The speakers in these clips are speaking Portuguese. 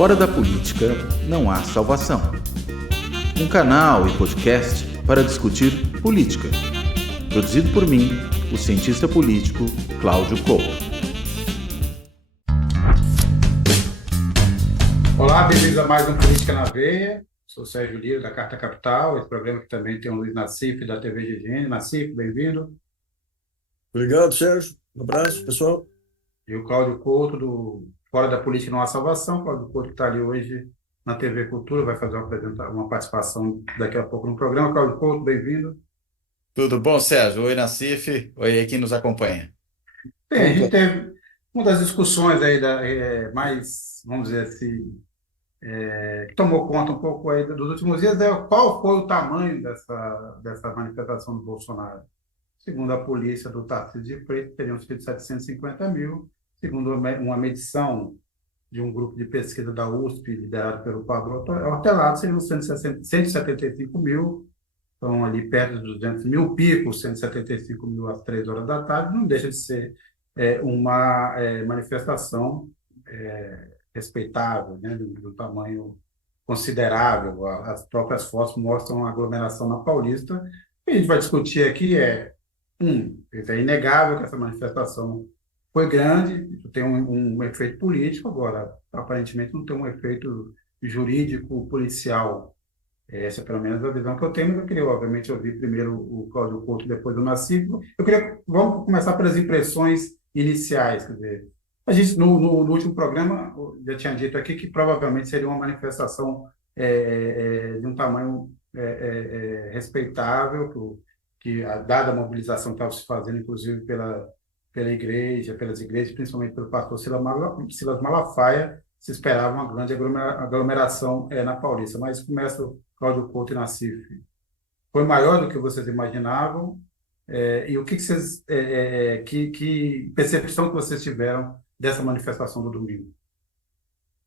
Fora da política não há salvação. Um canal e podcast para discutir política. Produzido por mim, o cientista político Cláudio Couto. Olá, bem-vindos a mais um Política na Veia. Sou Sérgio Lira, da Carta Capital. Esse programa que também tem o Luiz Nassif, da TV GGN. Nassif, bem-vindo. Obrigado, Sérgio. Um abraço, pessoal. E o Cláudio Couto, do Fora da Política Não Há Salvação. Cláudio Couto que está ali hoje na TV Cultura, vai fazer uma participação daqui a pouco no programa. Cláudio Couto, bem-vindo. Tudo bom, Sérgio? Oi, Nassif. Oi aí quem nos acompanha. Bem, a gente teve uma das discussões aí mais, vamos dizer assim, que tomou conta um pouco aí dos últimos dias, qual foi o tamanho dessa manifestação do Bolsonaro. Segundo a polícia do Tarcísio de Freitas, teriam sido 750 mil. Segundo uma medição de um grupo de pesquisa da USP, liderado pelo Pablo Hortelado, seriam 175 mil. Então, ali perto de 200 mil, pico, 175 mil às 3 horas da tarde. Não deixa de ser uma manifestação respeitável, né, do tamanho considerável. As próprias fotos mostram a aglomeração na Paulista. O que a gente vai discutir aqui é inegável que essa manifestação foi grande, isso tem um efeito político, agora, aparentemente não tem um efeito jurídico, policial. Essa é pelo menos a visão que eu tenho, mas eu queria, obviamente, ouvir primeiro o Cláudio Couto, depois o Nassif. Vamos começar pelas impressões iniciais, quer dizer, a gente, no último programa, já tinha dito aqui que provavelmente seria uma manifestação de um tamanho respeitável, que dada a mobilização que estava se fazendo, inclusive pelas igrejas, principalmente pelo pastor Silas Malafaia, se esperava uma grande aglomeração na Paulista. Mas começa o Cláudio Couto e Nassif. Foi maior do que vocês imaginavam? E o que vocês, que percepção que vocês tiveram dessa manifestação do domingo?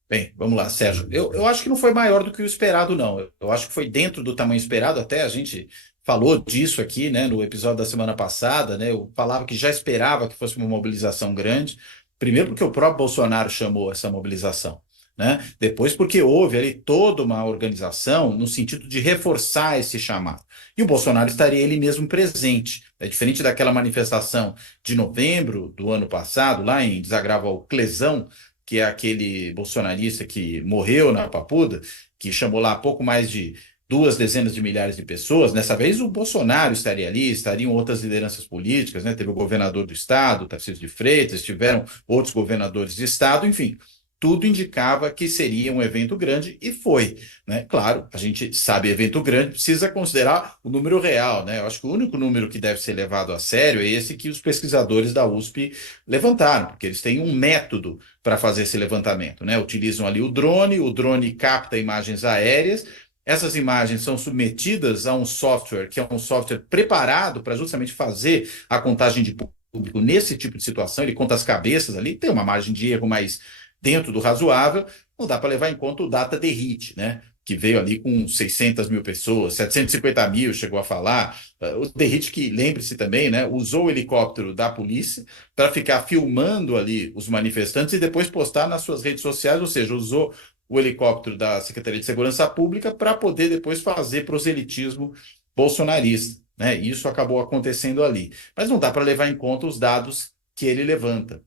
Bem, vamos lá, Sérgio. Eu acho que não foi maior do que o esperado, não. Eu acho que foi dentro do tamanho esperado, até a gente falou disso aqui, né, no episódio da semana passada, né, eu falava que já esperava que fosse uma mobilização grande, primeiro porque o próprio Bolsonaro chamou essa mobilização, né, depois porque houve ali toda uma organização no sentido de reforçar esse chamado. E o Bolsonaro estaria ele mesmo presente, diferente daquela manifestação de novembro do ano passado, lá em Desagravo ao Clesão, que é aquele bolsonarista que morreu na Papuda, que chamou lá pouco mais de 2 dezenas de milhares de pessoas. Dessa vez o Bolsonaro estaria ali, estariam outras lideranças políticas, né? Teve o governador do estado, Tarcísio de Freitas, tiveram outros governadores de estado, enfim, tudo indicava que seria um evento grande e foi, né? Claro, a gente sabe, evento grande precisa considerar o número real, né? Eu acho que o único número que deve ser levado a sério é esse que os pesquisadores da USP levantaram, porque eles têm um método para fazer esse levantamento, né? Utilizam ali o drone capta imagens aéreas. Essas imagens são submetidas a um software, que é um software preparado para justamente fazer a contagem de público nesse tipo de situação. Ele conta as cabeças ali, tem uma margem de erro mais dentro do razoável. Não dá para levar em conta o data de hit, né? Que veio ali com 600 mil pessoas, 750 mil chegou a falar. O Derrite, que, lembre-se também, né, usou o helicóptero da polícia para ficar filmando ali os manifestantes e depois postar nas suas redes sociais, ou seja, usou o helicóptero da Secretaria de Segurança Pública para poder depois fazer proselitismo bolsonarista, né? Isso acabou acontecendo ali. Mas não dá para levar em conta os dados que ele levanta.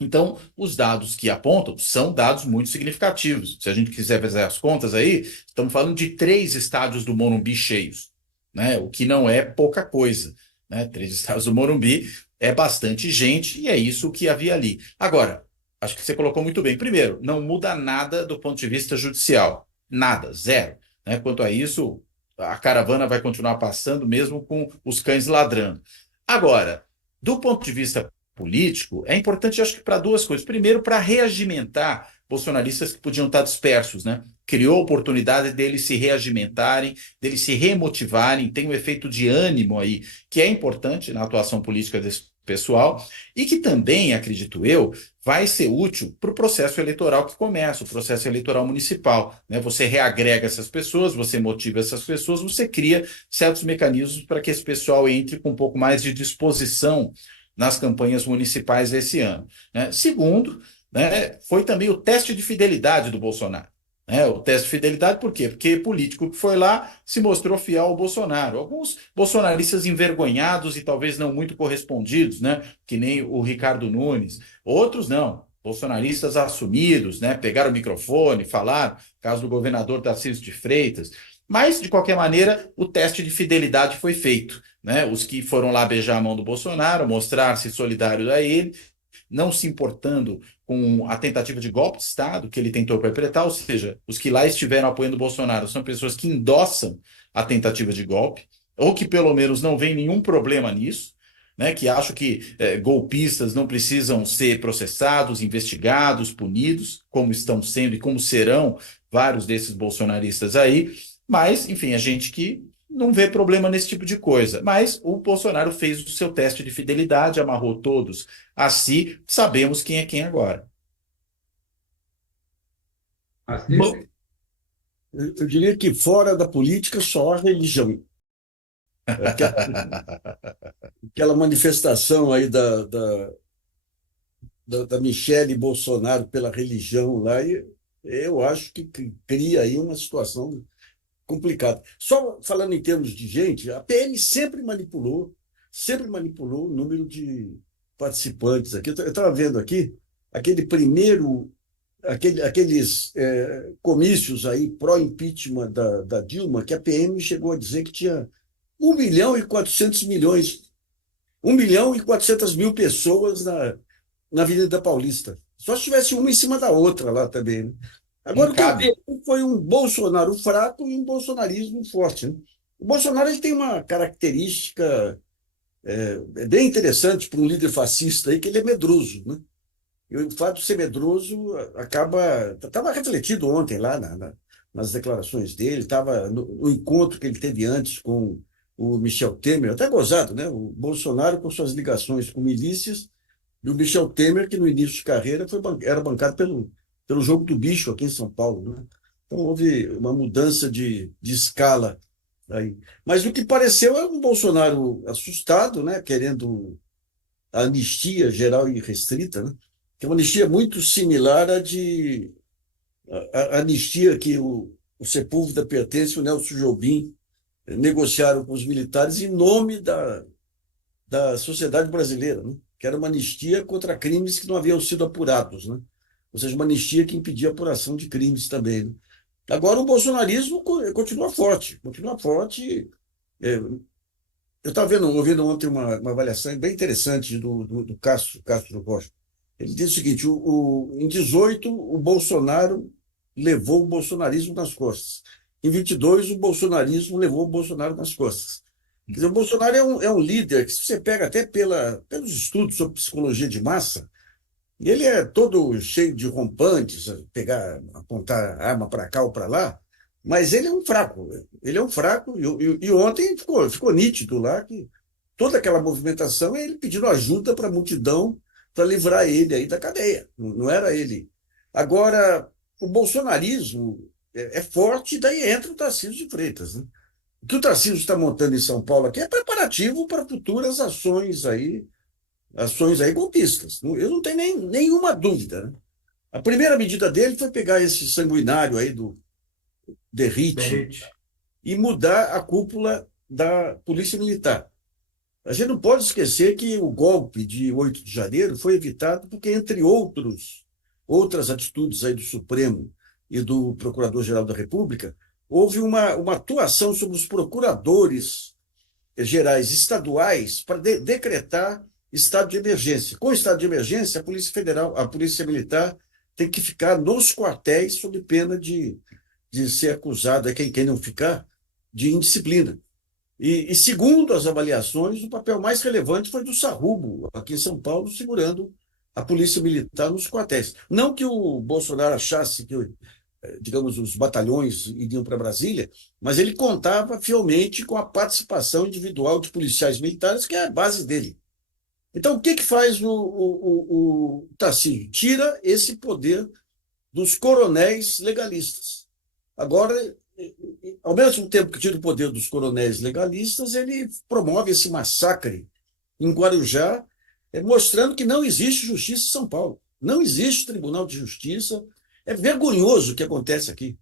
Então, os dados que apontam são dados muito significativos. Se a gente quiser fazer as contas aí, estamos falando de 3 estádios do Morumbi cheios, né? O que não é pouca coisa, né? 3 estádios do Morumbi é bastante gente e é isso que havia ali. Agora, acho que você colocou muito bem. Primeiro, não muda nada do ponto de vista judicial. Nada, zero, né? Quanto a isso, a caravana vai continuar passando mesmo com os cães ladrando. Agora, do ponto de vista político, é importante, acho que para 2 coisas. Primeiro, para reagimentar bolsonaristas que podiam estar dispersos, né? Criou a oportunidade deles se reagimentarem, deles se remotivarem, tem um efeito de ânimo aí, que é importante na atuação política desse pessoal, e que também, acredito eu, vai ser útil para o processo eleitoral que começa, o processo eleitoral municipal, né? Você reagrega essas pessoas, você motiva essas pessoas, você cria certos mecanismos para que esse pessoal entre com um pouco mais de disposição nas campanhas municipais desse ano, né? Segundo, né, foi também o teste de fidelidade do Bolsonaro. Né? O teste de fidelidade, por quê? Porque político que foi lá se mostrou fiel ao Bolsonaro. Alguns bolsonaristas envergonhados e talvez não muito correspondidos, né? Que nem o Ricardo Nunes. Outros não. Bolsonaristas assumidos, né? Pegaram o microfone, falaram, caso do governador Tarcísio de Freitas. Mas, de qualquer maneira, o teste de fidelidade foi feito. Né? Os que foram lá beijar a mão do Bolsonaro, mostrar-se solidários a ele, não se importando com a tentativa de golpe de Estado que ele tentou perpetrar, ou seja, os que lá estiveram apoiando o Bolsonaro são pessoas que endossam a tentativa de golpe, ou que pelo menos não veem nenhum problema nisso, né, que acham que golpistas não precisam ser processados, investigados, punidos, como estão sendo e como serão vários desses bolsonaristas aí, mas, enfim, a gente que não vê problema nesse tipo de coisa. Mas o Bolsonaro fez o seu teste de fidelidade, amarrou todos a si, sabemos quem é quem agora. Assim, Bom, eu diria que fora da política só a religião. Aquela manifestação aí da Michele Bolsonaro pela religião lá, eu acho que cria aí uma situação complicada. Só falando em termos de gente, a PM sempre manipulou o número de participantes aqui. Eu estava vendo aqui aqueles comícios aí pró-impeachment da Dilma, que a PM chegou a dizer que tinha 1.400.000.000, 1.400.000 pessoas na Avenida Paulista. Só se tivesse uma em cima da outra lá também, né? Agora, o que eu vi foi um Bolsonaro fraco e um bolsonarismo forte, né? O Bolsonaro ele tem uma característica bem interessante para um líder fascista aí, que ele é medroso, né? E o fato de ser medroso estava refletido ontem lá nas declarações dele, estava no encontro que ele teve antes com o Michel Temer, até gozado, né? O Bolsonaro com suas ligações com milícias e o Michel Temer, que no início de carreira era bancado pelo jogo do bicho aqui em São Paulo, né? Então houve uma mudança de escala aí. Mas o que pareceu é um Bolsonaro assustado, né? Querendo a anistia geral e restrita, né? Que é uma anistia muito similar à anistia que o Sepúlveda Pertence e o Nelson Jobim negociaram com os militares em nome da sociedade brasileira, né? Que era uma anistia contra crimes que não haviam sido apurados, né? Ou seja, uma anistia que impedia a apuração de crimes também, né? Agora, o bolsonarismo continua forte, continua forte. Eu estava ouvindo ontem uma avaliação bem interessante do Castro Rocha. Ele diz o seguinte: em 18, o Bolsonaro levou o bolsonarismo nas costas. Em 22, o bolsonarismo levou o Bolsonaro nas costas. Quer dizer, o Bolsonaro é um líder que, se você pega até pelos estudos sobre psicologia de massa, ele é todo cheio de rompantes, apontar arma para cá ou para lá, mas ele é um fraco. Ele é um fraco, e ontem ficou nítido lá que toda aquela movimentação é ele pedindo ajuda para a multidão para livrar ele aí da cadeia. Não era ele. Agora, o bolsonarismo é forte, daí entra o Tarcísio de Freitas, né? O que o Tarcísio está montando em São Paulo aqui é preparativo para futuras ações aí golpistas. Eu não tenho nenhuma dúvida, né? A primeira medida dele foi pegar esse sanguinário aí do Derrite e mudar a cúpula da Polícia Militar. A gente não pode esquecer que o golpe de 8 de janeiro foi evitado porque, entre outras atitudes aí do Supremo e do Procurador-Geral da República, houve uma atuação sobre os procuradores gerais estaduais para decretar estado de emergência. Com o estado de emergência, a Polícia Federal, a Polícia Militar tem que ficar nos quartéis sob pena de ser acusado, quem não ficar, de indisciplina. E segundo as avaliações, o papel mais relevante foi do Sarrubo, aqui em São Paulo, segurando a Polícia Militar nos quartéis. Não que o Bolsonaro achasse que, digamos, os batalhões iriam para Brasília, mas ele contava fielmente com a participação individual de policiais militares, que é a base dele. Então, o que faz o Tarcísio? Tira esse poder dos coronéis legalistas. Agora, ao mesmo tempo que tira o poder dos coronéis legalistas, ele promove esse massacre em Guarujá, mostrando que não existe justiça em São Paulo. Não existe Tribunal de Justiça. É vergonhoso o que acontece aqui.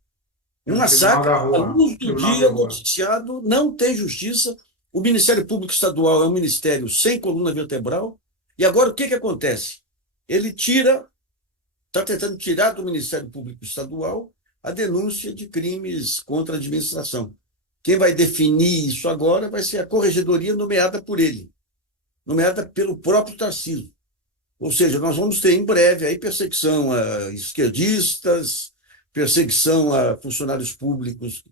Um Tribunal massacre, da à Rua. luz do Tribunal dia da Rua. noticiado, não tem justiça. O Ministério Público Estadual é um ministério sem coluna vertebral. E agora o que acontece? Ele está tentando tirar do Ministério Público Estadual a denúncia de crimes contra a administração. Quem vai definir isso agora vai ser a corregedoria nomeada por ele, nomeada pelo próprio Tarcísio. Ou seja, nós vamos ter em breve aí perseguição a esquerdistas, perseguição a funcionários públicos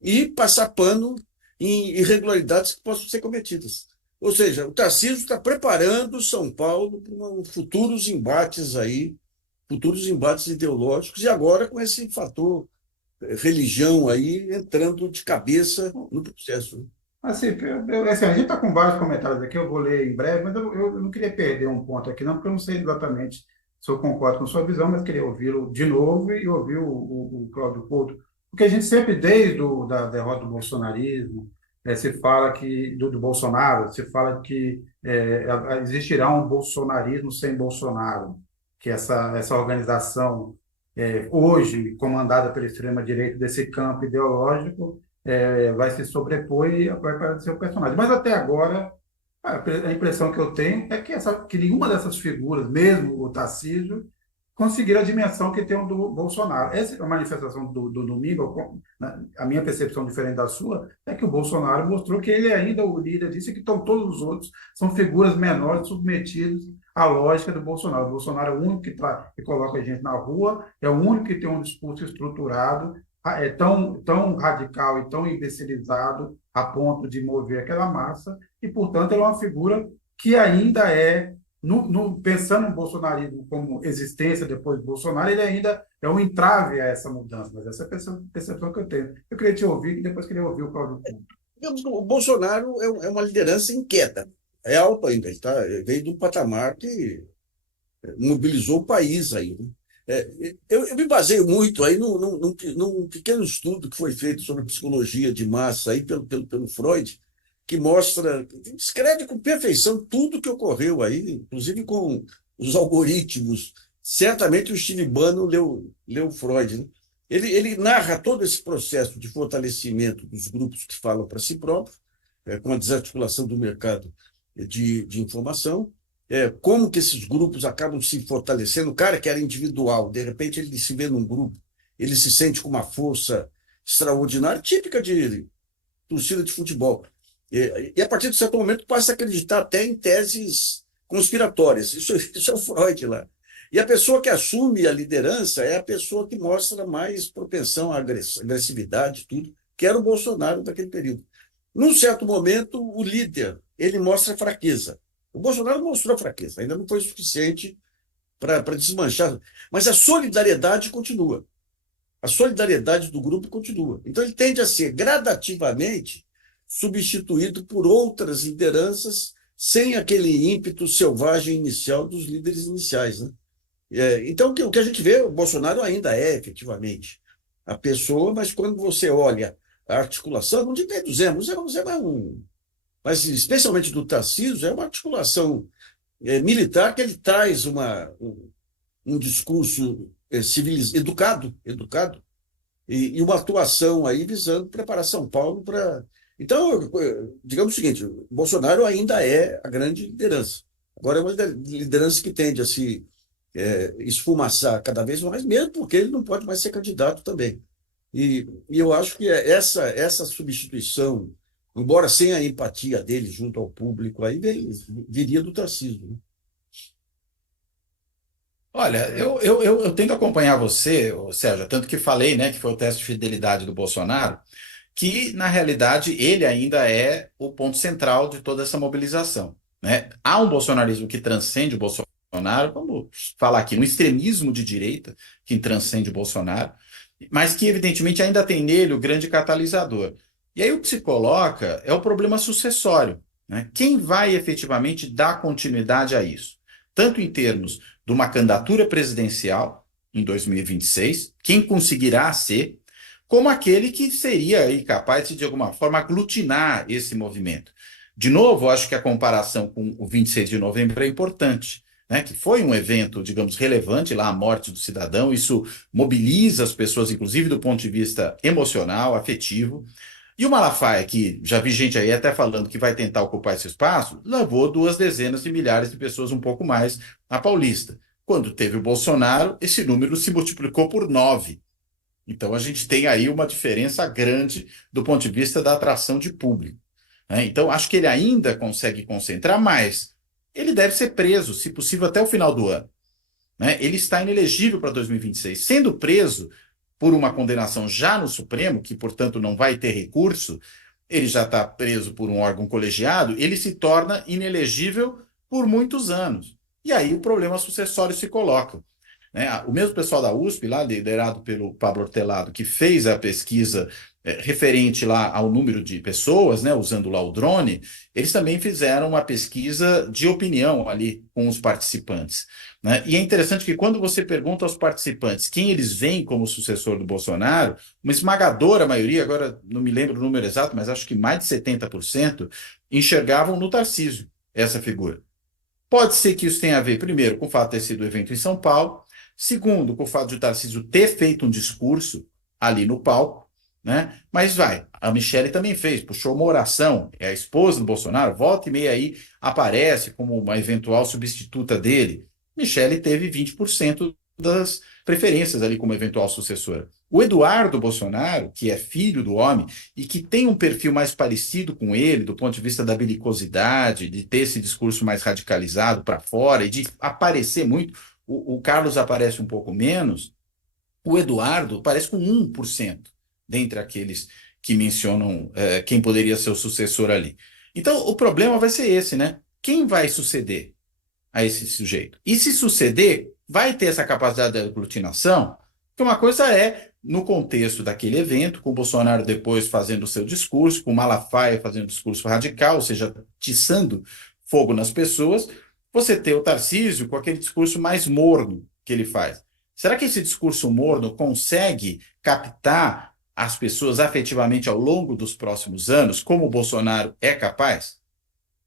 e passar pano em irregularidades que possam ser cometidas. Ou seja, o Tarcísio está preparando São Paulo para futuros embates aí, futuros embates ideológicos, e agora com esse fator religião aí entrando de cabeça no processo, né? Assim, assim, a gente está com vários comentários aqui, eu vou ler em breve, mas eu não queria perder um ponto aqui, não, porque eu não sei exatamente se eu concordo com a sua visão, mas queria ouvi-lo de novo e ouvir o Cláudio Couto, porque a gente sempre, desde da derrota do bolsonarismo, se fala que, do Bolsonaro, se fala que existirá um bolsonarismo sem Bolsonaro, que essa organização, hoje comandada pela extrema-direita desse campo ideológico, vai se sobrepor e vai aparecer o personagem. Mas até agora, a impressão que eu tenho é que nenhuma dessas figuras, mesmo o Tarcísio, conseguiram a dimensão que tem o do Bolsonaro. Essa manifestação do domingo, a minha percepção diferente da sua, é que o Bolsonaro mostrou que ele é ainda o líder disso e que todos os outros são figuras menores submetidas à lógica do Bolsonaro. O Bolsonaro é o único que coloca a gente na rua, é o único que tem um discurso estruturado, tão radical e tão imbecilizado a ponto de mover aquela massa, e, portanto, ele é uma figura que ainda pensando no bolsonarismo como existência depois do Bolsonaro, ele ainda é um entrave a essa mudança, mas essa é a percepção que eu tenho. Eu queria te ouvir e depois queria ouvir o Cláudio Couto. Digamos que o Bolsonaro é uma liderança em queda, é alto ainda, ele veio de um patamar que mobilizou o país aí, né? Eu me baseio muito aí num pequeno estudo que foi feito sobre psicologia de massa aí pelo Freud, que descreve com perfeição tudo que ocorreu aí, inclusive com os algoritmos. Certamente o Steve Bannon leu Freud, né? Ele narra todo esse processo de fortalecimento dos grupos que falam para si próprios, com a desarticulação do mercado de informação, como que esses grupos acabam se fortalecendo. O cara que era individual, de repente ele se vê num grupo, ele se sente com uma força extraordinária, típica de torcida de futebol. E a partir de certo momento passa a acreditar até em teses conspiratórias. Isso é o Freud lá. E a pessoa que assume a liderança é a pessoa que mostra mais propensão à agressividade, tudo, que era o Bolsonaro daquele período. Num certo momento, o líder, ele mostra fraqueza. O Bolsonaro mostrou fraqueza, ainda não foi suficiente para desmanchar, mas a solidariedade continua. A solidariedade do grupo continua. Então, ele tende a ser gradativamente substituído por outras lideranças sem aquele ímpeto selvagem inicial dos líderes iniciais, né? Então, o que a gente vê, o Bolsonaro ainda é, efetivamente, a pessoa, mas quando você olha a articulação, não digo do Zé, o Zé é mas especialmente do Tarcísio, é uma articulação militar que ele traz um discurso educado, e uma atuação aí visando preparar São Paulo para... Então, digamos o seguinte, o Bolsonaro ainda é a grande liderança. Agora é uma liderança que tende a se esfumaçar cada vez mais, mesmo porque ele não pode mais ser candidato também. E eu acho que essa substituição, embora sem a empatia dele junto ao público, aí viria do Tarcísio, né? Olha, eu tento acompanhar você, Sérgio, tanto que falei, né, que foi o teste de fidelidade do Bolsonaro, que, na realidade, ele ainda é o ponto central de toda essa mobilização, né? Há um bolsonarismo que transcende o Bolsonaro, vamos falar aqui, um extremismo de direita que transcende o Bolsonaro, mas que, evidentemente, ainda tem nele o grande catalisador. E aí o que se coloca é o problema sucessório, né? Quem vai efetivamente dar continuidade a isso? Tanto em termos de uma candidatura presidencial em 2026, quem conseguirá ser, como aquele que seria aí capaz de alguma forma, aglutinar esse movimento. De novo, acho que a comparação com o 26 de novembro é importante. né, que foi um evento, digamos, relevante lá, a morte do cidadão. Isso mobiliza as pessoas, inclusive do ponto de vista emocional, afetivo. E o Malafaia, que já vi gente aí até falando que vai tentar ocupar esse espaço, levou 2 dezenas de milhares de pessoas, um pouco mais, à Paulista. Quando teve o Bolsonaro, esse número se multiplicou por 9. Então a gente tem aí uma diferença grande do ponto de vista da atração de público, né? Então acho que ele ainda consegue concentrar mais. Ele deve ser preso, se possível, até o final do ano, né? Ele está inelegível para 2026. Sendo preso por uma condenação já no Supremo, que, portanto, não vai ter recurso, ele já está preso por um órgão colegiado, ele se torna inelegível por muitos anos. E aí o problema sucessório se coloca, né? O mesmo pessoal da USP, lá liderado pelo Pablo Hortelado, que fez a pesquisa referente lá ao número de pessoas, né, usando lá o drone, eles também fizeram uma pesquisa de opinião ali com os participantes, né? E é interessante que quando você pergunta aos participantes quem eles veem como sucessor do Bolsonaro, uma esmagadora maioria, agora não me lembro o número exato, mas acho que mais de 70% enxergavam no Tarcísio essa figura. Pode ser que isso tenha a ver, primeiro, com o fato de ter sido o evento em São Paulo, segundo, com o fato de o Tarcísio ter feito um discurso ali no palco, né? Mas a Michelle também fez, puxou uma oração, é a esposa do Bolsonaro, volta e meia aí aparece como uma eventual substituta dele. Michelle teve 20% das preferências ali como eventual sucessora. O Eduardo Bolsonaro, que é filho do homem e que tem um perfil mais parecido com ele, do ponto de vista da belicosidade, de ter esse discurso mais radicalizado para fora e de aparecer muito, o Carlos aparece um pouco menos, o Eduardo aparece com 1% dentre aqueles que mencionam quem poderia ser o sucessor ali. Então, o problema vai ser esse, né? Quem vai suceder a esse sujeito? E se suceder, vai ter essa capacidade de aglutinação? Porque uma coisa é, no contexto daquele evento, com o Bolsonaro depois fazendo o seu discurso, com o Malafaia fazendo um discurso radical, ou seja, tiçando fogo nas pessoas, você ter o Tarcísio com aquele discurso mais morno que ele faz. Será que esse discurso morno consegue captar as pessoas afetivamente ao longo dos próximos anos, como o Bolsonaro é capaz?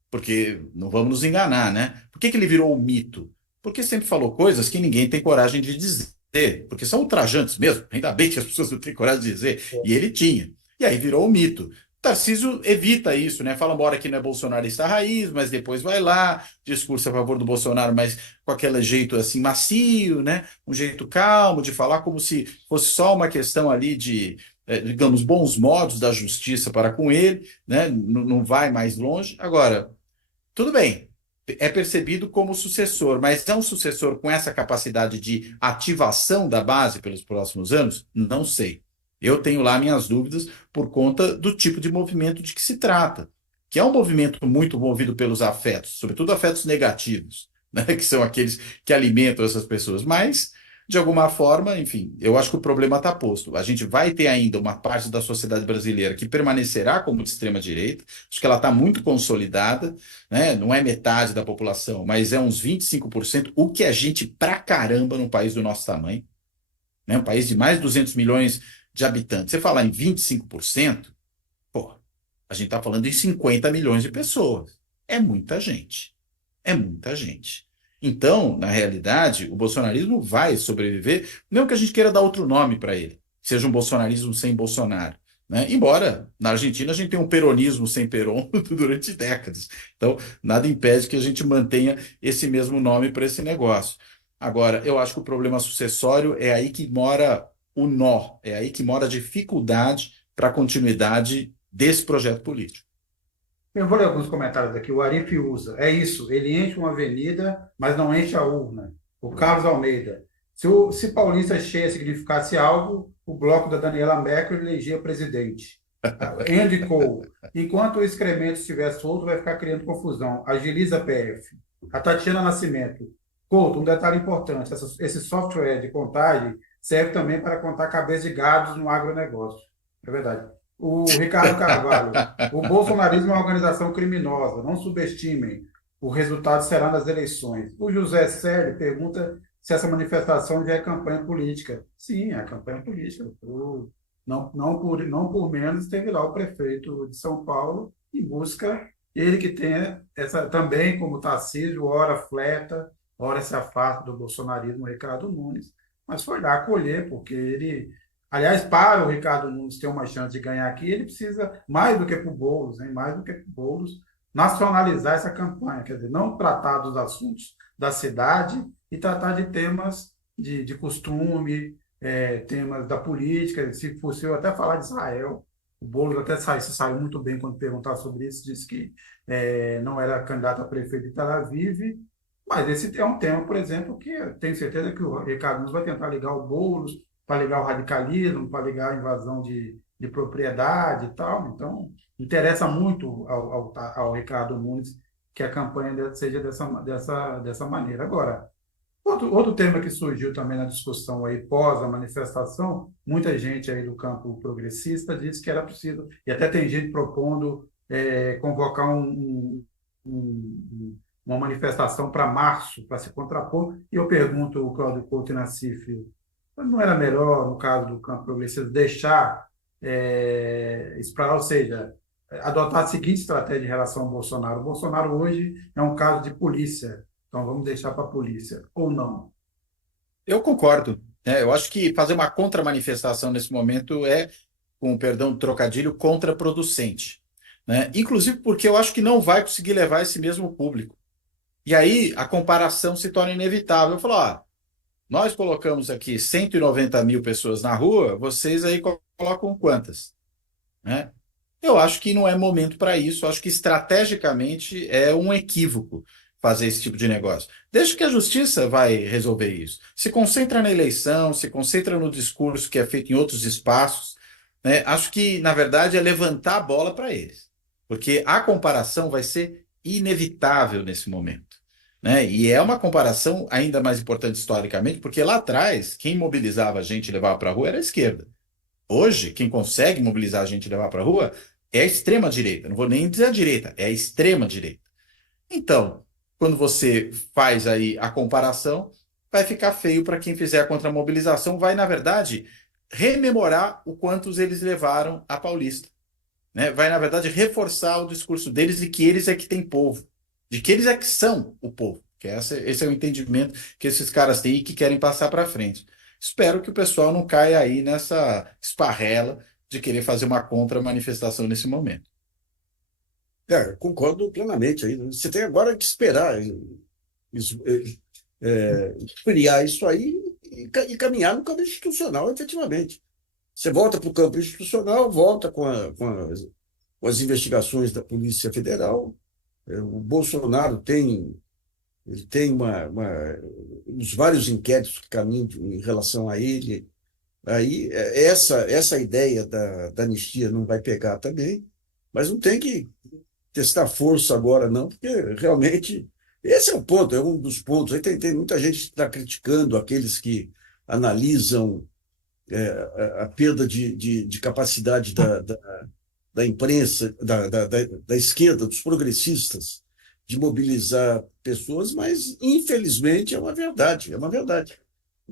Porque não vamos nos enganar, né? Por que ele virou um mito? Porque sempre falou coisas que ninguém tem coragem de dizer, porque são ultrajantes mesmo. Ainda bem que as pessoas não têm coragem de dizer. E ele tinha. E aí virou um mito. Tarcísio evita isso, né? Fala uma hora que não é bolsonarista raiz, mas depois vai lá, discurso a favor do Bolsonaro, mas com aquele jeito assim macio, né? Um jeito calmo de falar, como se fosse só uma questão ali de, digamos, bons modos da justiça para com ele, né? Não vai mais longe. Agora, tudo bem, é percebido como sucessor, mas é um sucessor com essa capacidade de ativação da base pelos próximos anos? Não sei. Eu tenho lá minhas dúvidas por conta do tipo de movimento de que se trata, que é um movimento muito movido pelos afetos, sobretudo afetos negativos, né, que são aqueles que alimentam essas pessoas. Mas, de alguma forma, enfim, eu acho que o problema está posto. A gente vai ter ainda uma parte da sociedade brasileira que permanecerá como de extrema-direita, acho que ela está muito consolidada, né, não é metade da população, mas é uns 25%, o que é gente pra caramba num país do nosso tamanho, né, um país de mais de 200 milhões de habitantes. Você falar em 25%, pô, a gente está falando em 50 milhões de pessoas. É muita gente. É muita gente. Então, na realidade, o bolsonarismo vai sobreviver, não que a gente queira dar outro nome para ele, seja um bolsonarismo sem Bolsonaro, né? Embora na Argentina a gente tenha um peronismo sem Perón durante décadas. Então, nada impede que a gente mantenha esse mesmo nome para esse negócio. Agora, eu acho que o problema sucessório é aí que mora o nó, é aí que mora a dificuldade para a continuidade desse projeto político. Eu vou ler alguns comentários aqui. O Arif usa. É isso, ele enche uma avenida, mas não enche a urna. O Carlos Almeida. Se Paulista cheia significasse algo, o bloco da Daniela Merkel elegia presidente. Andy Cole. Enquanto o excremento estiver solto, vai ficar criando confusão. Agiliza PF. A Tatiana Nascimento. Couto, um detalhe importante. Esse software de contagem serve também para contar cabeças de gados no agronegócio. É verdade. O Ricardo Carvalho. O bolsonarismo é uma organização criminosa. Não subestimem. O resultado será nas eleições. O José Sérgio pergunta se essa manifestação já é campanha política. Sim, é campanha política. Não por menos teve lá o prefeito de São Paulo em busca, ele que tem essa também, como Tarcísio, ora fleta, ora se afasta do bolsonarismo, o Ricardo Nunes, mas foi lá acolher, porque ele, aliás, para o Ricardo Nunes ter uma chance de ganhar aqui, ele precisa, mais do que para o Boulos, hein, mais do que para o Boulos, nacionalizar essa campanha, quer dizer, não tratar dos assuntos da cidade e tratar de temas de costume, temas da política, se possível até falar de Israel. O Boulos até se saiu muito bem quando perguntar sobre isso, disse que não era candidato a prefeito de Tel Aviv, mas esse é um tema, por exemplo, que eu tenho certeza que o Ricardo Nunes vai tentar ligar o Boulos, para ligar o radicalismo, para ligar a invasão de propriedade e tal. Então, interessa muito ao Ricardo Nunes que a campanha seja dessa maneira. Agora, outro tema que surgiu também na discussão aí pós a manifestação, muita gente aí do campo progressista disse que era preciso, e até tem gente propondo convocar uma manifestação para março, para se contrapor, e eu pergunto ao Cláudio Couto e Nassif, não era melhor, no caso do campo progressista, deixar isso para lá, ou seja, adotar a seguinte estratégia em relação ao Bolsonaro. O Bolsonaro hoje é um caso de polícia, então vamos deixar para a polícia, ou não? Eu concordo, né? Eu acho que fazer uma contramanifestação nesse momento é, com o perdão do trocadilho, contraproducente, né? Inclusive porque eu acho que não vai conseguir levar esse mesmo público. E aí a comparação se torna inevitável. Eu falo, ó, nós colocamos aqui 190 mil pessoas na rua, vocês aí colocam quantas? Né? Eu acho que não é momento para isso. Eu acho que estrategicamente é um equívoco fazer esse tipo de negócio. Deixa que a justiça vai resolver isso. Se concentra na eleição, se concentra no discurso que é feito em outros espaços, né? Acho que, na verdade, é levantar a bola para eles. Porque a comparação vai ser inevitável nesse momento, né? E é uma comparação ainda mais importante historicamente, porque lá atrás, quem mobilizava a gente e levava para a rua era a esquerda. Hoje, quem consegue mobilizar a gente e levar para a rua é a extrema-direita. Não vou nem dizer a direita, é a extrema-direita. Então, quando você faz aí a comparação, vai ficar feio para quem fizer a contramobilização, vai, na verdade, rememorar o quantos eles levaram a Paulista, né? Vai, na verdade, reforçar o discurso deles de que eles é que têm povo, de que eles é que são o povo. Que esse é o entendimento que esses caras têm e que querem passar para frente. Espero que o pessoal não caia aí nessa esparrela de querer fazer uma contra-manifestação nesse momento. Concordo plenamente aí, né? Você tem agora que esperar criar isso aí e caminhar no campo institucional, efetivamente. Você volta para o campo institucional, volta com as investigações da Polícia Federal. O Bolsonaro tem os vários inquéritos que caminham em relação a ele. Aí essa ideia da anistia não vai pegar também, mas não tem que testar força agora, não, porque realmente esse é o ponto, é um dos pontos. Aí tem muita gente que está criticando aqueles que analisam a perda de capacidade da imprensa, da esquerda, dos progressistas, de mobilizar pessoas, mas, infelizmente, é uma verdade, é uma verdade.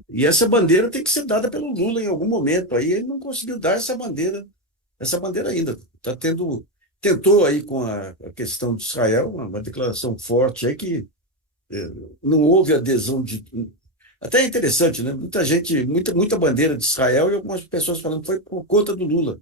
E essa bandeira tem que ser dada pelo Lula em algum momento. Aí ele não conseguiu dar essa bandeira ainda. Tentou aí com a questão de Israel, uma declaração forte aí que não houve adesão de. Até é interessante, né? Muita bandeira de Israel e algumas pessoas falando que foi por conta do Lula.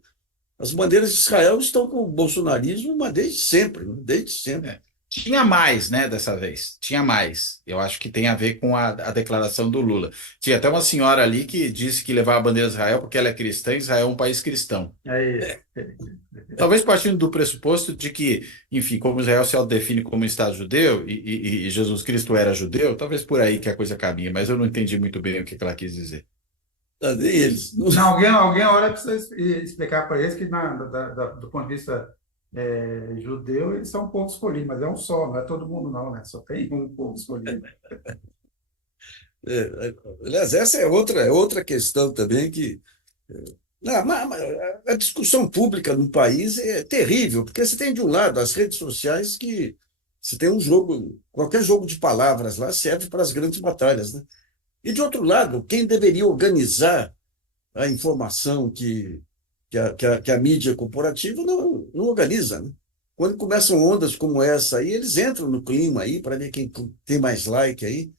As bandeiras de Israel estão com o bolsonarismo, mas desde sempre, né? Desde sempre. Tinha mais, né, dessa vez. Tinha mais. Eu acho que tem a ver com a declaração do Lula. Tinha até uma senhora ali que disse que levava a bandeira de Israel porque ela é cristã e Israel é um país cristão. Talvez partindo do pressuposto de que, enfim, como Israel se autodefine como Estado judeu e Jesus Cristo era judeu, talvez por aí que a coisa caminha, mas eu não entendi muito bem o que ela quis dizer. Nem eles. Alguém agora precisa explicar para eles que, do ponto de vista judeu, eles são um povo escolhido, mas é um só, não é todo mundo, não, né? Só tem um povo escolhido. Aliás, essa é outra questão também que. A discussão pública no país é terrível, porque você tem, de um lado, as redes sociais que você tem um jogo, qualquer jogo de palavras lá serve para as grandes batalhas, né? E, de outro lado, quem deveria organizar a informação que a mídia corporativa não organiza, né? Quando começam ondas como essa aí, eles entram no clima aí para ver quem tem mais like aí.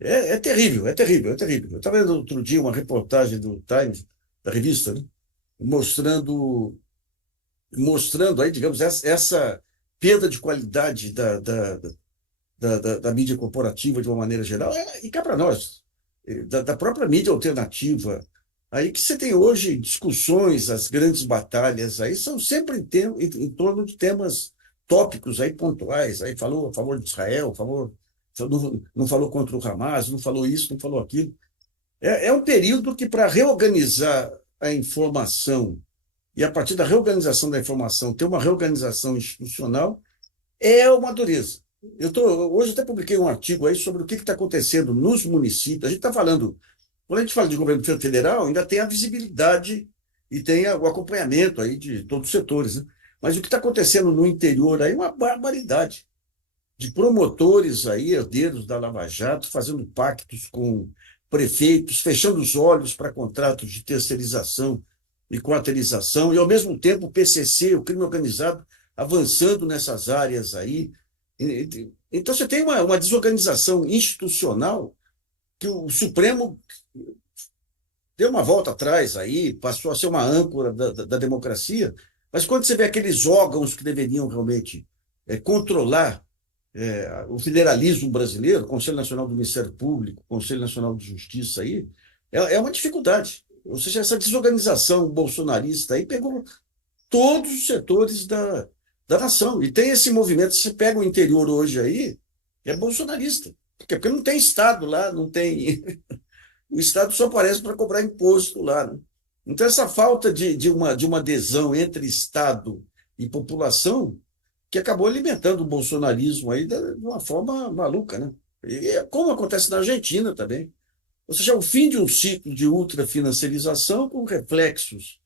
É terrível, é terrível, é terrível. Eu estava vendo outro dia uma reportagem do Times, da revista, né, mostrando aí, digamos, essa perda de qualidade da mídia corporativa de uma maneira geral, e cá para nós, da própria mídia alternativa. Aí que você tem hoje discussões, as grandes batalhas aí são sempre em torno de temas tópicos aí pontuais. Aí falou a favor de Israel, não falou contra o Hamas, não falou isso, não falou aquilo. É um período que, para reorganizar a informação e, a partir da reorganização da informação, ter uma reorganização institucional, é uma dureza. Hoje até publiquei um artigo aí sobre o que está acontecendo nos municípios. A gente está falando, quando a gente fala de governo federal, ainda tem a visibilidade e tem o acompanhamento aí de todos os setores, né? Mas o que está acontecendo no interior aí é uma barbaridade de promotores aí, herdeiros da Lava Jato, fazendo pactos com prefeitos, fechando os olhos para contratos de terceirização e quarteirização, e, ao mesmo tempo, o PCC, o crime organizado, avançando nessas áreas aí. Então, você tem uma desorganização institucional que o Supremo deu uma volta atrás aí, passou a ser uma âncora da democracia, mas quando você vê aqueles órgãos que deveriam realmente controlar o federalismo brasileiro, o Conselho Nacional do Ministério Público, o Conselho Nacional de Justiça aí, é uma dificuldade. Ou seja, essa desorganização bolsonarista aí pegou todos os setores da nação. E tem esse movimento, se você pega o interior hoje aí, é bolsonarista. Porque não tem Estado lá, não tem. O Estado só aparece para cobrar imposto lá, né? Então, essa falta de uma adesão entre Estado e população que acabou alimentando o bolsonarismo aí de uma forma maluca, né? E como acontece na Argentina também. Ou seja, o fim de um ciclo de ultrafinanciarização com reflexos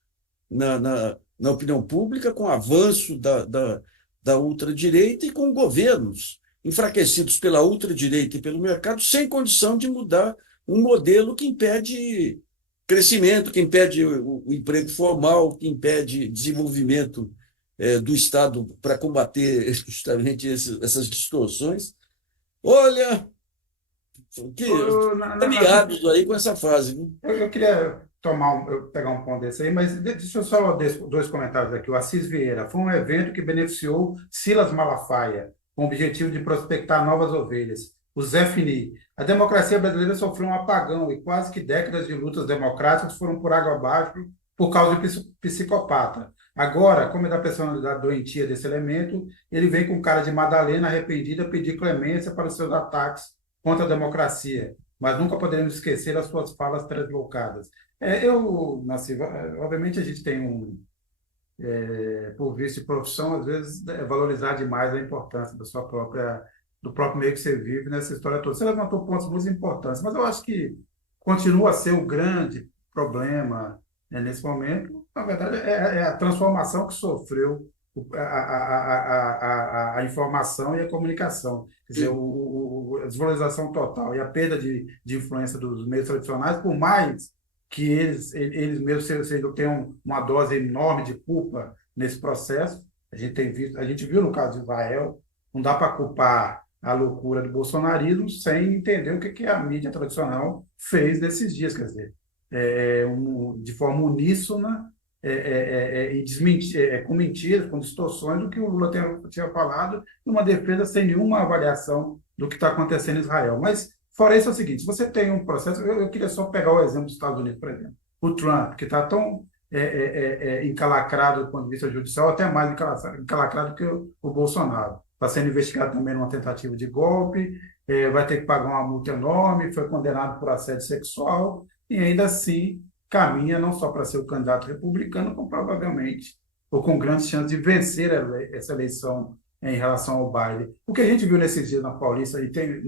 na opinião pública, com o avanço da ultradireita e com governos enfraquecidos pela ultradireita e pelo mercado, sem condição de mudar um modelo que impede crescimento, que impede o emprego formal, que impede desenvolvimento do Estado para combater justamente essas distorções. Olha, que aliados aí com essa fase, né? Eu queria pegar um ponto desse aí, mas deixa eu só dois comentários aqui. O Assis Vieira: foi um evento que beneficiou Silas Malafaia, com o objetivo de prospectar novas ovelhas. O Zé Fini: a democracia brasileira sofreu um apagão e quase que décadas de lutas democráticas foram por água abaixo por causa de psicopata. Agora, como é da personalidade doentia desse elemento, ele vem com cara de Madalena arrependida pedir clemência para os seus ataques contra a democracia, mas nunca poderemos esquecer as suas falas translocadas. Obviamente a gente tem por vício de profissão, às vezes valorizar demais a importância do próprio meio que você vive nessa história toda. Você levantou pontos muito importantes, mas eu acho que continua a ser o grande problema, né, nesse momento. Na verdade, é a transformação que sofreu a informação e a comunicação. Quer dizer, a desvalorização total e a perda de influência dos meios tradicionais, por mais que eles mesmos tenham uma dose enorme de culpa nesse processo. A gente viu no caso de Israel, não dá para culpar a loucura do bolsonarismo sem entender o que a mídia tradicional fez nesses dias. Quer dizer, de forma uníssona, e com mentiras, com distorções do que o Lula tinha falado, numa defesa sem nenhuma avaliação do que está acontecendo em Israel. Mas, fora isso, é o seguinte: você tem um processo. Eu queria só pegar o exemplo dos Estados Unidos, por exemplo. O Trump, que está tão encalacrado do ponto de vista judicial, até mais encalacrado que o Bolsonaro. Está sendo investigado também numa tentativa de golpe, vai ter que pagar uma multa enorme, foi condenado por assédio sexual, e ainda assim caminha não só para ser o candidato republicano, como provavelmente, ou com grandes chances de vencer essa eleição em relação ao Biden. O que a gente viu nesses dias na Paulista,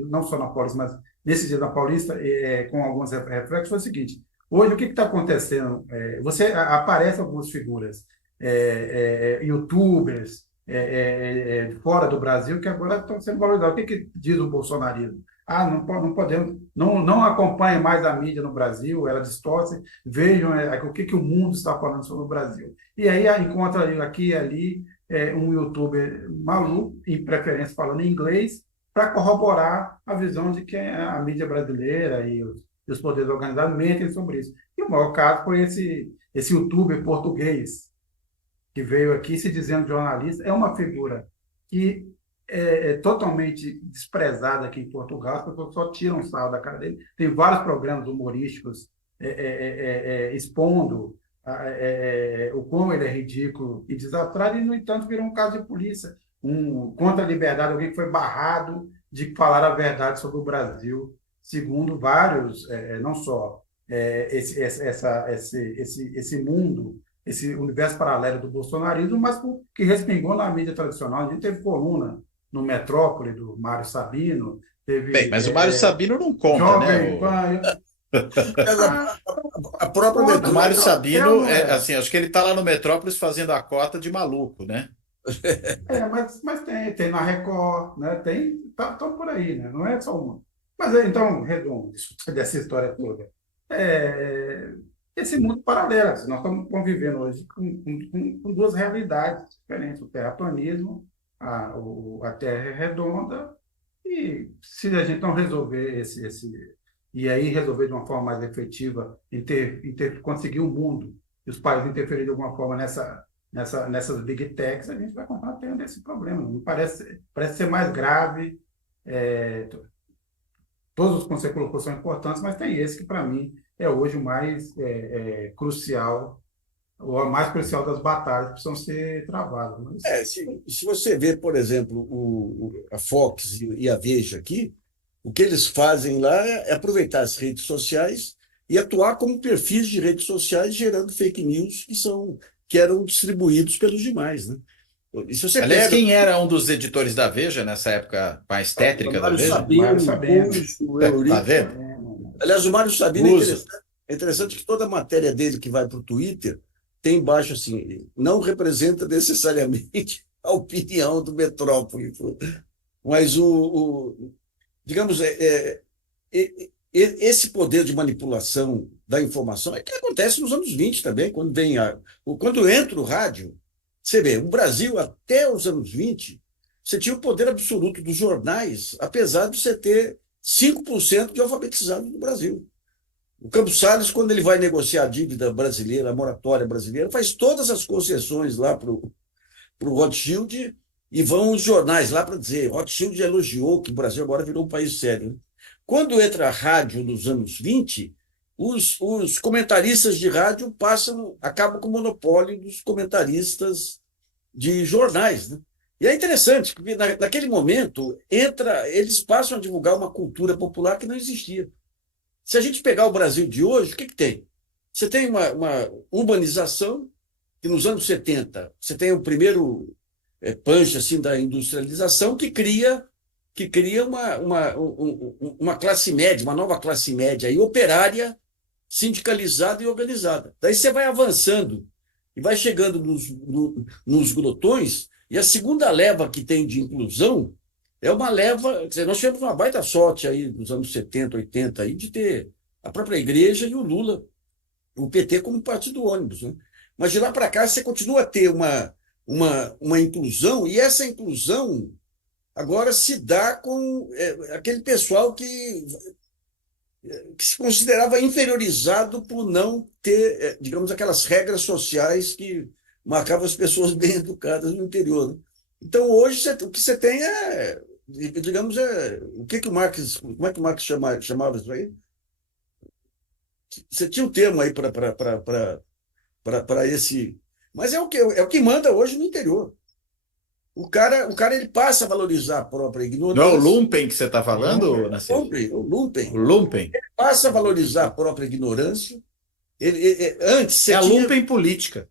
não só na Paulista, mas nesses dias na Paulista, com alguns reflexos, foi o seguinte: hoje o que está acontecendo? Aparecem algumas figuras, youtubers, fora do Brasil, que agora estão sendo valorizados. O que diz o bolsonarismo? Não podemos, não acompanhe mais a mídia no Brasil, ela distorce, vejam o que o mundo está falando sobre o Brasil. E aí encontra aqui e ali um youtuber maluco, em preferência falando em inglês, para corroborar a visão de que a mídia brasileira e os poderes organizados mentem sobre isso. E o maior caso foi esse youtuber português que veio aqui se dizendo jornalista. É uma figura que é totalmente desprezada aqui em Portugal, as pessoas só tiram sarro da cara dele. Tem vários programas humorísticos expondo o quão ele é ridículo e desastrado, e, no entanto, virou um caso de polícia, contra a liberdade, alguém que foi barrado de falar a verdade sobre o Brasil, segundo vários, não só esse mundo, esse universo paralelo do bolsonarismo, mas que respingou na mídia tradicional. A gente teve coluna no Metrópole, do Mário Sabino, teve... Bem, mas o Mário Sabino não conta, Jovem né? Pan... A própria O Metrópole. Mário Sabino, assim, acho que ele está lá no Metrópolis fazendo a cota de maluco, né? Mas tem na Record, né? Estão por aí, né? Não é só uma. Mas então, resumo dessa história toda. Esse mundo paralelo, assim, nós estamos convivendo hoje com duas realidades diferentes: o terraplanismo, a Terra é redonda, e se a gente não resolver e aí resolver de uma forma mais efetiva, conseguir o mundo e os países interferir de alguma forma nessas big techs, a gente vai continuar tendo esse problema. Me parece ser mais grave. Todos os pontos que você colocou são importantes, mas tem esse que, para mim, é hoje o mais crucial, ou a mais crucial das batalhas que precisam ser travadas. Mas... Se você vê, por exemplo, a Fox e a Veja aqui, o que eles fazem lá é aproveitar as redes sociais e atuar como perfis de redes sociais, gerando fake news que eram distribuídos pelos demais, né? E se você Aliás, pega... quem era um dos editores da Veja nessa época mais tétrica da Veja? Mário Sabino. Tá vendo? Aliás, o Mário Sabino é interessante que toda a matéria dele que vai para o Twitter tem embaixo assim: não representa necessariamente a opinião do Metrópole. Mas digamos, esse poder de manipulação da informação é que acontece nos anos 20 também, quando entra o rádio. Você vê, o Brasil, até os anos 20, você tinha o poder absoluto dos jornais, apesar de você ter 5% de alfabetizados no Brasil. O Campos Salles, quando ele vai negociar a dívida brasileira, a moratória brasileira, faz todas as concessões lá para o Rothschild, e vão os jornais lá para dizer: Rothschild elogiou que o Brasil agora virou um país sério, né? Quando entra a rádio nos anos 20, os comentaristas de rádio acabam com o monopólio dos comentaristas de jornais, né? E é interessante, porque naquele momento eles passam a divulgar uma cultura popular que não existia. Se a gente pegar o Brasil de hoje, o que tem? Você tem uma urbanização, que nos anos 70 você tem o primeiro punch assim, da industrialização, que cria uma classe média, uma nova classe média aí, operária, sindicalizada e organizada. Daí você vai avançando e vai chegando nos grotões, e a segunda leva que tem de inclusão é uma leva... Quer dizer, nós tivemos uma baita sorte aí nos anos 70, 80 aí, de ter a própria igreja e o Lula, o PT como partido ônibus, né? Mas de lá para cá você continua a ter uma inclusão, e essa inclusão agora se dá com aquele pessoal que se considerava inferiorizado por não ter, digamos, aquelas regras sociais que marcavam as pessoas bem educadas no interior, né? Então, hoje, o que você tem digamos, o que o Marx, como é que o Marx chamava isso aí? Você tinha um termo aí para esse... Mas é o que manda hoje no interior. O cara ele passa a valorizar a própria ignorância. Não é o lumpen que você está falando, Nascimento? O lumpen. O lumpen. Ele passa a valorizar a própria ignorância. Antes É a lumpen política.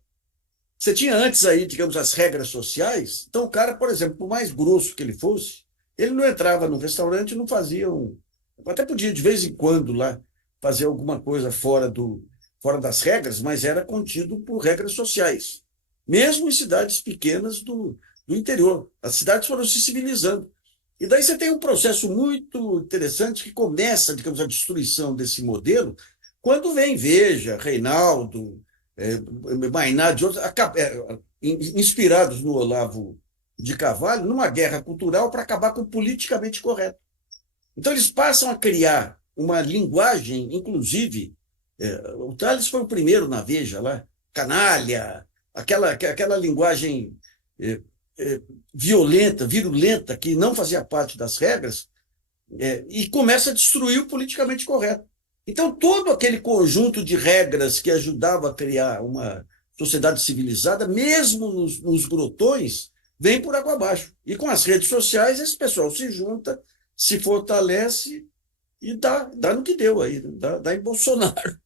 Você tinha antes aí, digamos, as regras sociais. Então, o cara, por exemplo, por mais grosso que ele fosse, ele não entrava no restaurante, não fazia até podia, de vez em quando, lá, fazer alguma coisa fora das regras, mas era contido por regras sociais. Mesmo em cidades pequenas do interior. As cidades foram se civilizando. E daí você tem um processo muito interessante que começa, digamos, a destruição desse modelo, quando vem Veja, Reinaldo, Mainá, de outros, inspirados no de Carvalho numa guerra cultural para acabar com o politicamente correto. Então, eles passam a criar uma linguagem, inclusive, o Tales foi o primeiro na Veja lá, canalha, aquela linguagem violenta, virulenta, que não fazia parte das regras, e começa a destruir o politicamente correto. Então, todo aquele conjunto de regras que ajudava a criar uma sociedade civilizada, mesmo nos grotões, vem por água abaixo. E com as redes sociais, esse pessoal se junta, se fortalece e dá no que deu aí, dá em Bolsonaro.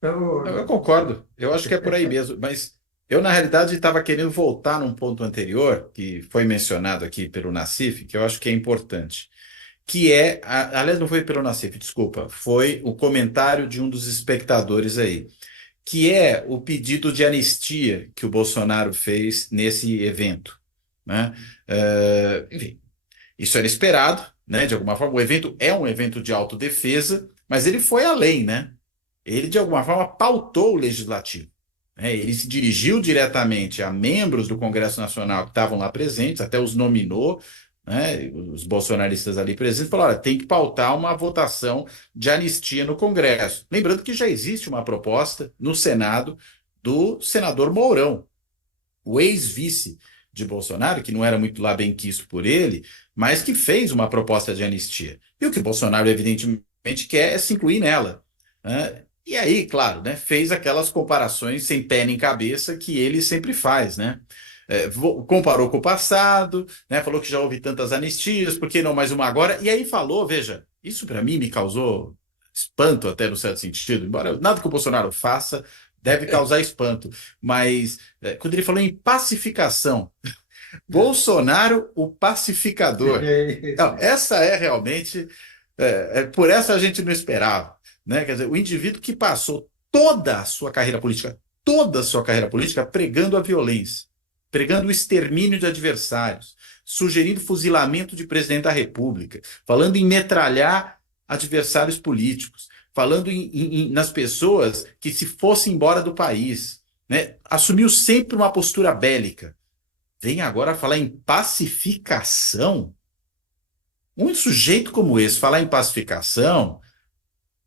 Eu concordo, eu acho que é por aí mesmo, mas eu, na realidade, estava querendo voltar num ponto anterior, que foi mencionado aqui pelo Nassif, que eu acho que é importante, que é, aliás, não foi pelo Nassif, desculpa, foi o comentário de um dos espectadores aí, que é o pedido de anistia que o Bolsonaro fez nesse evento, né? Enfim, isso era esperado, né? De alguma forma, o evento é um evento de autodefesa, mas ele foi além, né? Ele, de alguma forma, pautou o legislativo, né? Ele se dirigiu diretamente a membros do Congresso Nacional que estavam lá presentes, até os nominou, né? Os bolsonaristas ali presentes, falaram: olha, tem que pautar uma votação de anistia no Congresso. Lembrando que já existe uma proposta no Senado do senador Mourão, o ex-vice de Bolsonaro, que não era muito lá bem quisto por ele, mas que fez uma proposta de anistia. E o que o Bolsonaro, evidentemente, quer é se incluir nela, né? E aí, claro, né, fez aquelas comparações sem pé nem cabeça que ele sempre faz, né? Comparou com o passado, né, falou que já houve tantas anistias, por que não mais uma agora? E aí falou, veja, isso para mim me causou espanto até no certo sentido, embora nada que o Bolsonaro faça deve causar espanto, mas quando ele falou em pacificação, Bolsonaro, o pacificador. Não, essa é realmente, por essa a gente não esperava, né? Quer dizer, o indivíduo que passou toda a sua carreira política pregando a violência, pregando o extermínio de adversários, sugerindo fuzilamento de presidente da República, falando em metralhar adversários políticos, falando nas pessoas que se fossem embora do país, né? Assumiu sempre uma postura bélica. Vem agora falar em pacificação? Um sujeito como esse falar em pacificação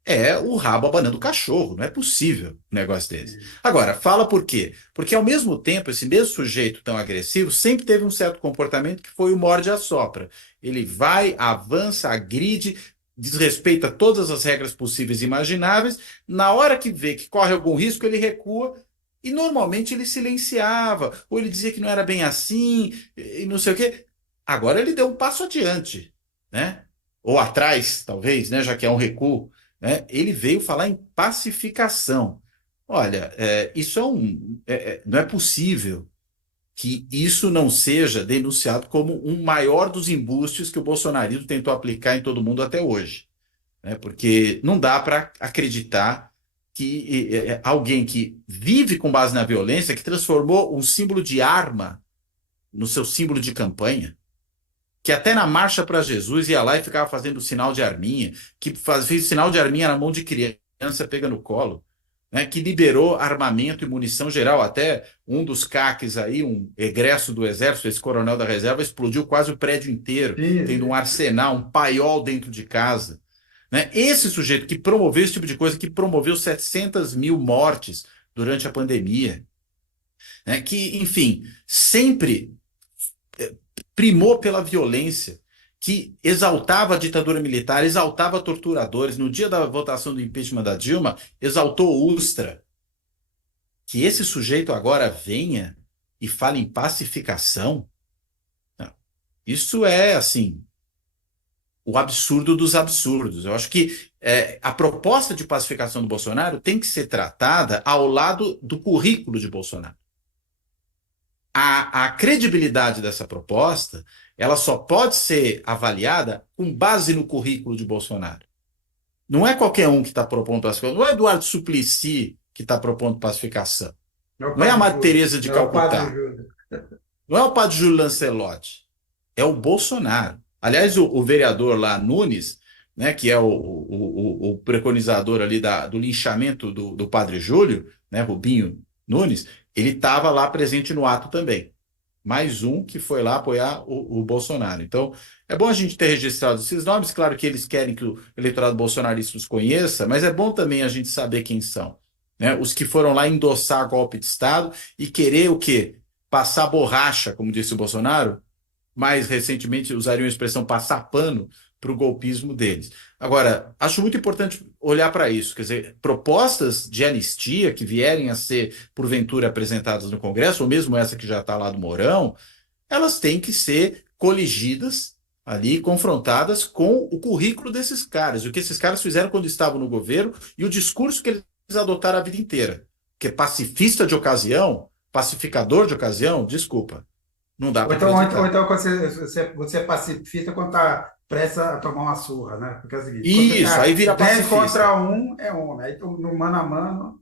é o rabo abanando o cachorro, não é possível um negócio desse. Agora, fala por quê? Porque, ao mesmo tempo, esse mesmo sujeito tão agressivo sempre teve um certo comportamento que foi o morde-a-sopra. Ele vai, avança, agride, desrespeita todas as regras possíveis e imagináveis. Na hora que vê que corre algum risco, ele recua. E normalmente ele silenciava, ou ele dizia que não era bem assim, e não sei o quê. Agora ele deu um passo adiante, né? Ou atrás, talvez, né? Já que é um recuo, né? Ele veio falar em pacificação. Olha, isso não é possível que isso não seja denunciado como um maior dos embustes que o bolsonarismo tentou aplicar em todo mundo até hoje, né? Porque não dá para acreditar que alguém que vive com base na violência, que transformou um símbolo de arma no seu símbolo de campanha, que até na Marcha para Jesus ia lá e ficava fazendo sinal de arminha, que fez sinal de arminha na mão de criança, pega no colo, né, que liberou armamento e munição geral. Até um dos CACs aí, um egresso do Exército, esse coronel da reserva, explodiu quase o prédio inteiro, tendo um arsenal, um paiol dentro de casa. Né? Esse sujeito que promoveu esse tipo de coisa, que promoveu 700 mil mortes durante a pandemia, né? Que, enfim, sempre primou pela violência, que exaltava a ditadura militar, exaltava torturadores. No dia da votação do impeachment da Dilma, exaltou o Ustra. Que esse sujeito agora venha e fale em pacificação? Não. Isso é, assim, o absurdo dos absurdos. Eu acho que a proposta de pacificação do Bolsonaro tem que ser tratada ao lado do currículo de Bolsonaro. A credibilidade dessa proposta, ela só pode ser avaliada com base no currículo de Bolsonaro. Não é qualquer um que está propondo pacificação. Não é Eduardo Suplicy que está propondo pacificação. Não é a Madre Teresa de Calcutá. Não é o padre Júlio Lancelotti. É o Bolsonaro. Aliás, o vereador lá, Nunes, né, que é o preconizador ali do linchamento do padre Júlio, né, Rubinho Nunes, ele estava lá presente no ato também. Mais um que foi lá apoiar o Bolsonaro. Então, é bom a gente ter registrado esses nomes. Claro que eles querem que o eleitorado bolsonarista os conheça, mas é bom também a gente saber quem são, né? Os que foram lá endossar golpe de Estado e querer o quê? Passar borracha, como disse o Bolsonaro, mais recentemente usariam a expressão passar pano para o golpismo deles. Agora, acho muito importante olhar para isso, quer dizer, propostas de anistia que vierem a ser, porventura, apresentadas no Congresso, ou mesmo essa que já está lá do Mourão, elas têm que ser coligidas ali, confrontadas com o currículo desses caras, o que esses caras fizeram quando estavam no governo e o discurso que eles adotaram a vida inteira. Que pacifista de ocasião, pacificador de ocasião, desculpa, não dá Ou para então, acreditar. quando você é pacifista quando está prestes a tomar uma surra, né? Porque é o seguinte, quando você Isso, aí está vira 10 pacifista. contra um, é homem. Aí no mano a mano,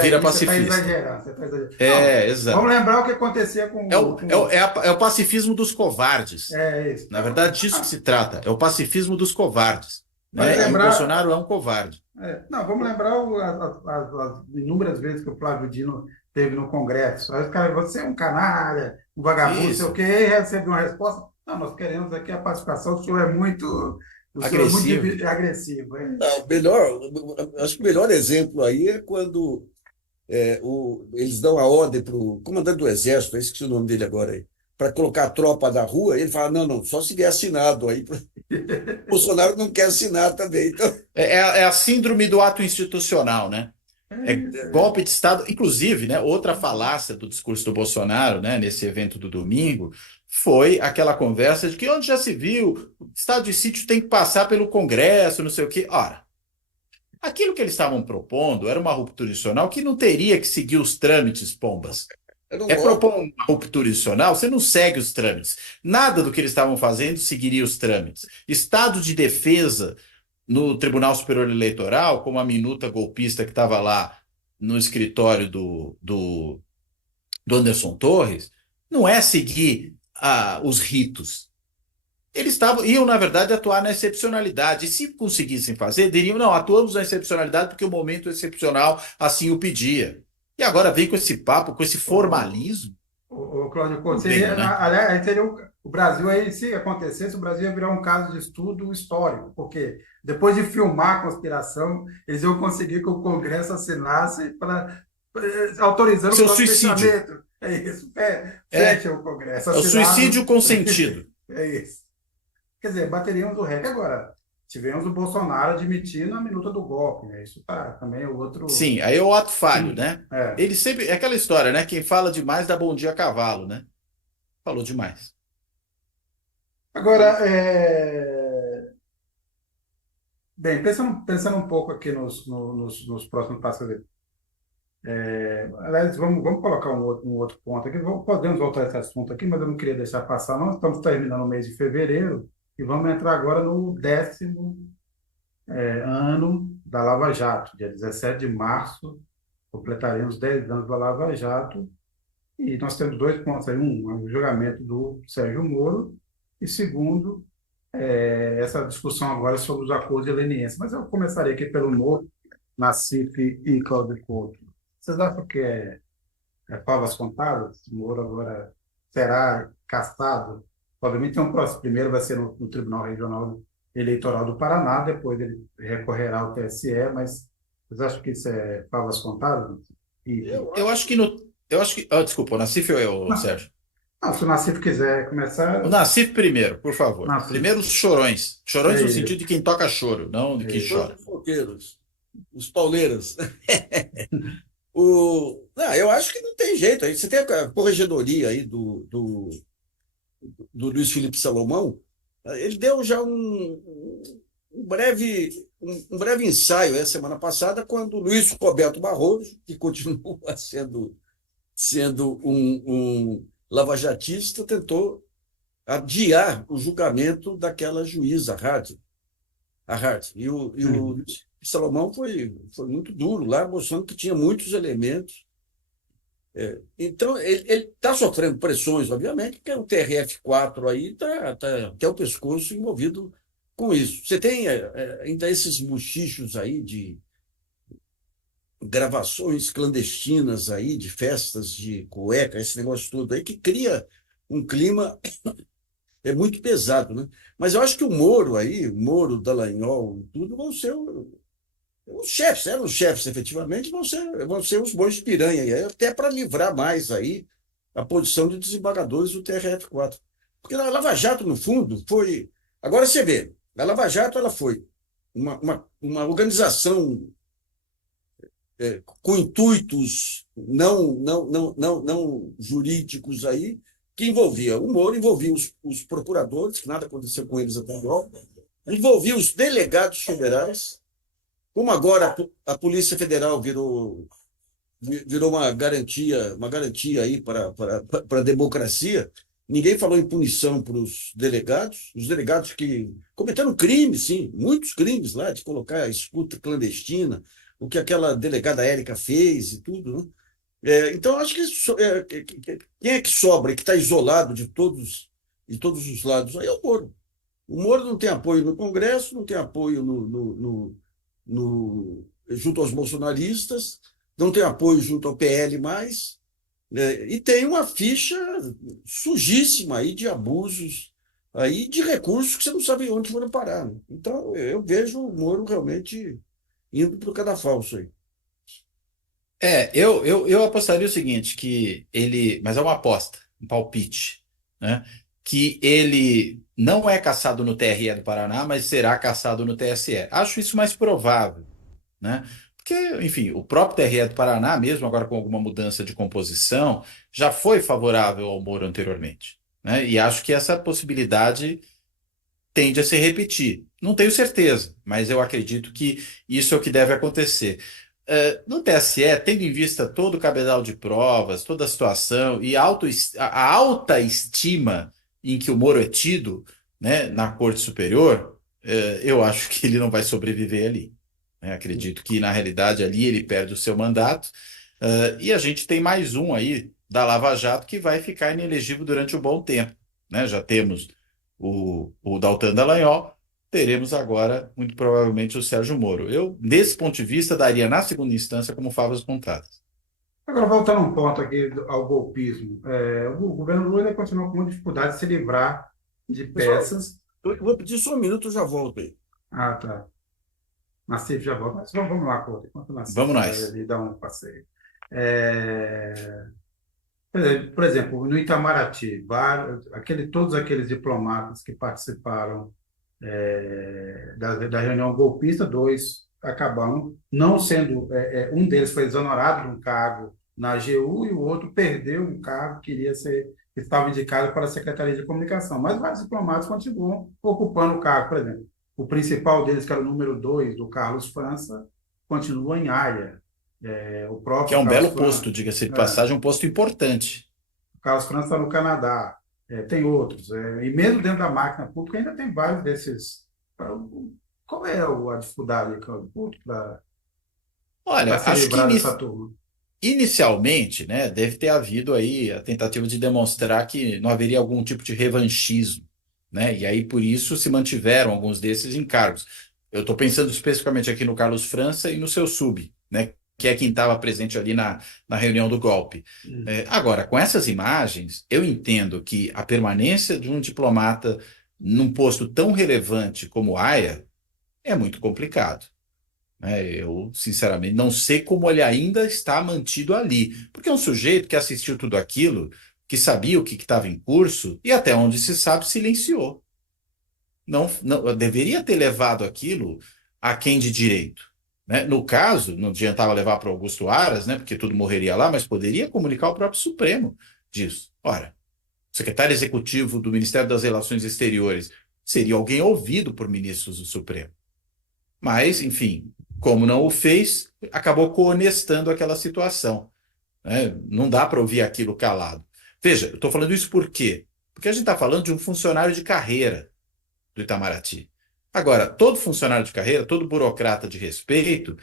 Vira peraí, você está pacifista. exagerando, você está exagerando. Não, É, vamos exato. lembrar o que acontecia É o, é o, com é a- é o pacifismo dos covardes. isso. Na verdade, disso que se trata. É o pacifismo dos covardes, Vale né? E o lembrar, Bolsonaro é um covarde. não, vamos lembrar as inúmeras vezes que o Flávio Dino teve no Congresso. Aí os caras, você é um canalha, um vagabundo, não sei o Isso, quê, e recebeu uma resposta. Não, nós queremos aqui a pacificação, o senhor é muito agressivo. agressivo. Não, acho que o melhor exemplo aí é quando eles dão a ordem para o comandante do Exército, eu esqueci o nome dele agora aí, para colocar a tropa da rua, ele fala, não, não, só se vier assinado aí. Bolsonaro não quer assinar também. Então, É a síndrome do ato institucional, né? É É isso. golpe de Estado. Inclusive, né, outra falácia do discurso do Bolsonaro, né, nesse evento do domingo, foi aquela conversa de que onde já se viu, o estado de sítio tem que passar pelo Congresso, não sei o quê. Ora, aquilo que eles estavam propondo era uma ruptura institucional que não teria que seguir os trâmites, pombas. era um É golpe. propor uma ruptura institucional, você não segue os trâmites. Nada do que eles estavam fazendo seguiria os trâmites. Estado de defesa no Tribunal Superior Eleitoral, como a minuta golpista que estava lá no escritório do Anderson Torres, não é seguir os ritos. Iam, na verdade, atuar na excepcionalidade. E se conseguissem fazer, diriam, não, atuamos na excepcionalidade porque o momento excepcional assim o pedia. E agora vem com esse papo, com esse formalismo. O Cláudio Couto, Não venham, né? aliás, aí seria o Brasil, aí, se acontecesse, o Brasil ia virar um caso de estudo histórico, porque depois de filmar a conspiração, eles iam conseguir que o Congresso assinasse autorizando o Seu suicídio. processamento. É isso. É, Fecha o Congresso, é o suicídio assinado. consentido. É isso. Quer dizer, bateríamos o REC agora. Tivemos o Bolsonaro admitindo a minuta do golpe, né? Isso tá também é outro. Sim, aí é o ato falho, né? É. Ele sempre. É aquela história, né? Quem fala demais dá bom dia a cavalo, né? Falou demais. Agora, bem, pensando um pouco aqui nos próximos passos. Aliás, vamos colocar um outro ponto aqui. Podemos voltar a esse assunto aqui, mas eu não queria deixar passar. Nós estamos terminando o mês de fevereiro e vamos entrar agora no 10º ano da Lava Jato. Dia 17 de março, completaremos 10 anos da Lava Jato. E nós temos dois pontos aí. Um, o julgamento do Sérgio Moro. E segundo, essa discussão agora sobre os acordos de leniência. Mas eu começaria aqui pelo Moro, Nassif e Cláudio Couto. Vocês acham que é favas contadas? O Moro agora será cassado? Obviamente, tem um próximo. Primeiro vai ser no Tribunal Regional Eleitoral do Paraná, depois ele recorrerá ao TSE, mas vocês acham que isso é favas contadas? E, Eu Eu acho acho que no. Eu acho que. Desculpa, o Nassif ou eu, não, Sérgio? se o Nassif quiser O começar, Nassif primeiro, por favor. Nassif, Primeiro os chorões. Chorões é no sentido isso. de quem toca choro, não de É quem isso. que chora. os roqueiros, os pauleiros. Não, eu acho que não tem jeito. Aí você tem a corregedoria aí do Luiz Felipe Salomão, ele deu já um breve ensaio semana passada, quando o Luiz Roberto Barroso, que continua sendo um lavajatista, tentou adiar o julgamento daquela juíza, a Hart. E o Uhum. Luiz Salomão foi muito duro lá, mostrando que tinha muitos elementos. Então, ele está sofrendo pressões, obviamente, porque o TRF4 aí está até o pescoço envolvido com isso. Você tem ainda esses bochichos aí gravações clandestinas aí de festas de cueca, esse negócio todo aí, que cria um clima muito pesado, né? Mas eu acho que o Moro aí, o Moro, Dallagnol, tudo vão ser os chefes, eram os chefes, efetivamente, vão ser os bons de piranha, aí, até para livrar mais aí a posição de desembargadores do TRF4. Porque a Lava Jato, no fundo, foi. Agora você vê, a Lava Jato ela foi uma organização com intuitos não jurídicos aí, que envolvia o Moro, envolvia os procuradores, que nada aconteceu com eles até agora, envolvia os delegados federais, como agora a Polícia Federal virou uma garantia aí para a democracia. Ninguém falou em punição para os delegados que cometeram crimes, sim, muitos crimes lá, de colocar a escuta clandestina, o que aquela delegada Érica fez e tudo, né? Então, acho que quem é que sobra e que está isolado de todos os lados aí é o Moro. O Moro não tem apoio no Congresso, não tem apoio junto aos bolsonaristas, não tem apoio junto ao PL+, e tem uma ficha sujíssima aí de abusos, aí de recursos que você não sabe onde foram parar, né? Então, eu vejo o Moro realmente indo para o cadafalso aí. Eu apostaria o seguinte, que ele, mas é uma aposta, um palpite, né? Que ele não é cassado no TRE do Paraná, mas será cassado no TSE. Acho isso mais provável, né? Porque, enfim, o próprio TRE do Paraná, mesmo agora com alguma mudança de composição, já foi favorável ao Moro anteriormente, né? E acho que essa possibilidade tende a se repetir. Não tenho certeza, mas eu acredito que isso é o que deve acontecer. No TSE, tendo em vista todo o cabedal de provas, toda a situação e a alta estima em que o Moro é tido, né, na Corte Superior, eu acho que ele não vai sobreviver ali, né? Acredito que, na realidade, ali ele perde o seu mandato, e a gente tem mais um aí da Lava Jato que vai ficar inelegível durante um bom tempo, né? Já temos o Deltan Dallagnol, teremos agora, muito provavelmente, o Sérgio Moro. Eu, desse ponto de vista, daria na segunda instância como favas contadas. Agora, voltando a um ponto aqui ao golpismo, o governo Lula ainda continua com muita dificuldade de se livrar de peças. Eu vou pedir só um minuto, eu já volto aí. Ah, tá. Nassif já volta. Mas vamos lá, Couto. Enquanto o Nassif Vamos vai nós. ali dar um passeio. Por exemplo, no Itamaraty, todos aqueles diplomatas que participaram da reunião golpista, dois acabaram não sendo. Um deles foi exonerado de um cargo na AGU e o outro perdeu um cargo que estava indicado para a Secretaria de Comunicação. Mas vários diplomatas continuam ocupando o cargo. Por exemplo, o principal deles, que era o número 2, do Carlos França, continua em Haia. O Que próprio é um Carlos belo França, posto, diga-se de passagem, um posto importante. o Carlos França está no Canadá. Tem outros. E mesmo dentro da máquina pública ainda tem vários desses. Qual é a dificuldade, Claudio, para Olha, se acho que livrar dessa turma? inicialmente, né, deve ter havido aí a tentativa de demonstrar que não haveria algum tipo de revanchismo, né? E aí por isso se mantiveram alguns desses em cargos. Eu estou pensando especificamente aqui no Carlos França e no seu sub, né? Que é quem estava presente ali na reunião do golpe. Agora, com essas imagens, eu entendo que a permanência de um diplomata num posto tão relevante como Haia é muito complicado, né? Eu, sinceramente, não sei como ele ainda está mantido ali, porque é um sujeito que assistiu tudo aquilo, que sabia o que estava em curso e, até onde se sabe, silenciou. Não deveria ter levado aquilo a quem de direito, né? No caso, não adiantava levar para Augusto Aras, né, porque tudo morreria lá, mas poderia comunicar ao próprio Supremo disso. Ora, o secretário executivo do Ministério das Relações Exteriores seria alguém ouvido por ministros do Supremo. Mas, enfim, como não o fez, acabou coonestando aquela situação, né? Não dá para ouvir aquilo calado. Veja, eu estou falando isso por quê? Porque a gente está falando de um funcionário de carreira do Itamaraty. Agora, todo funcionário de carreira, todo burocrata de respeito,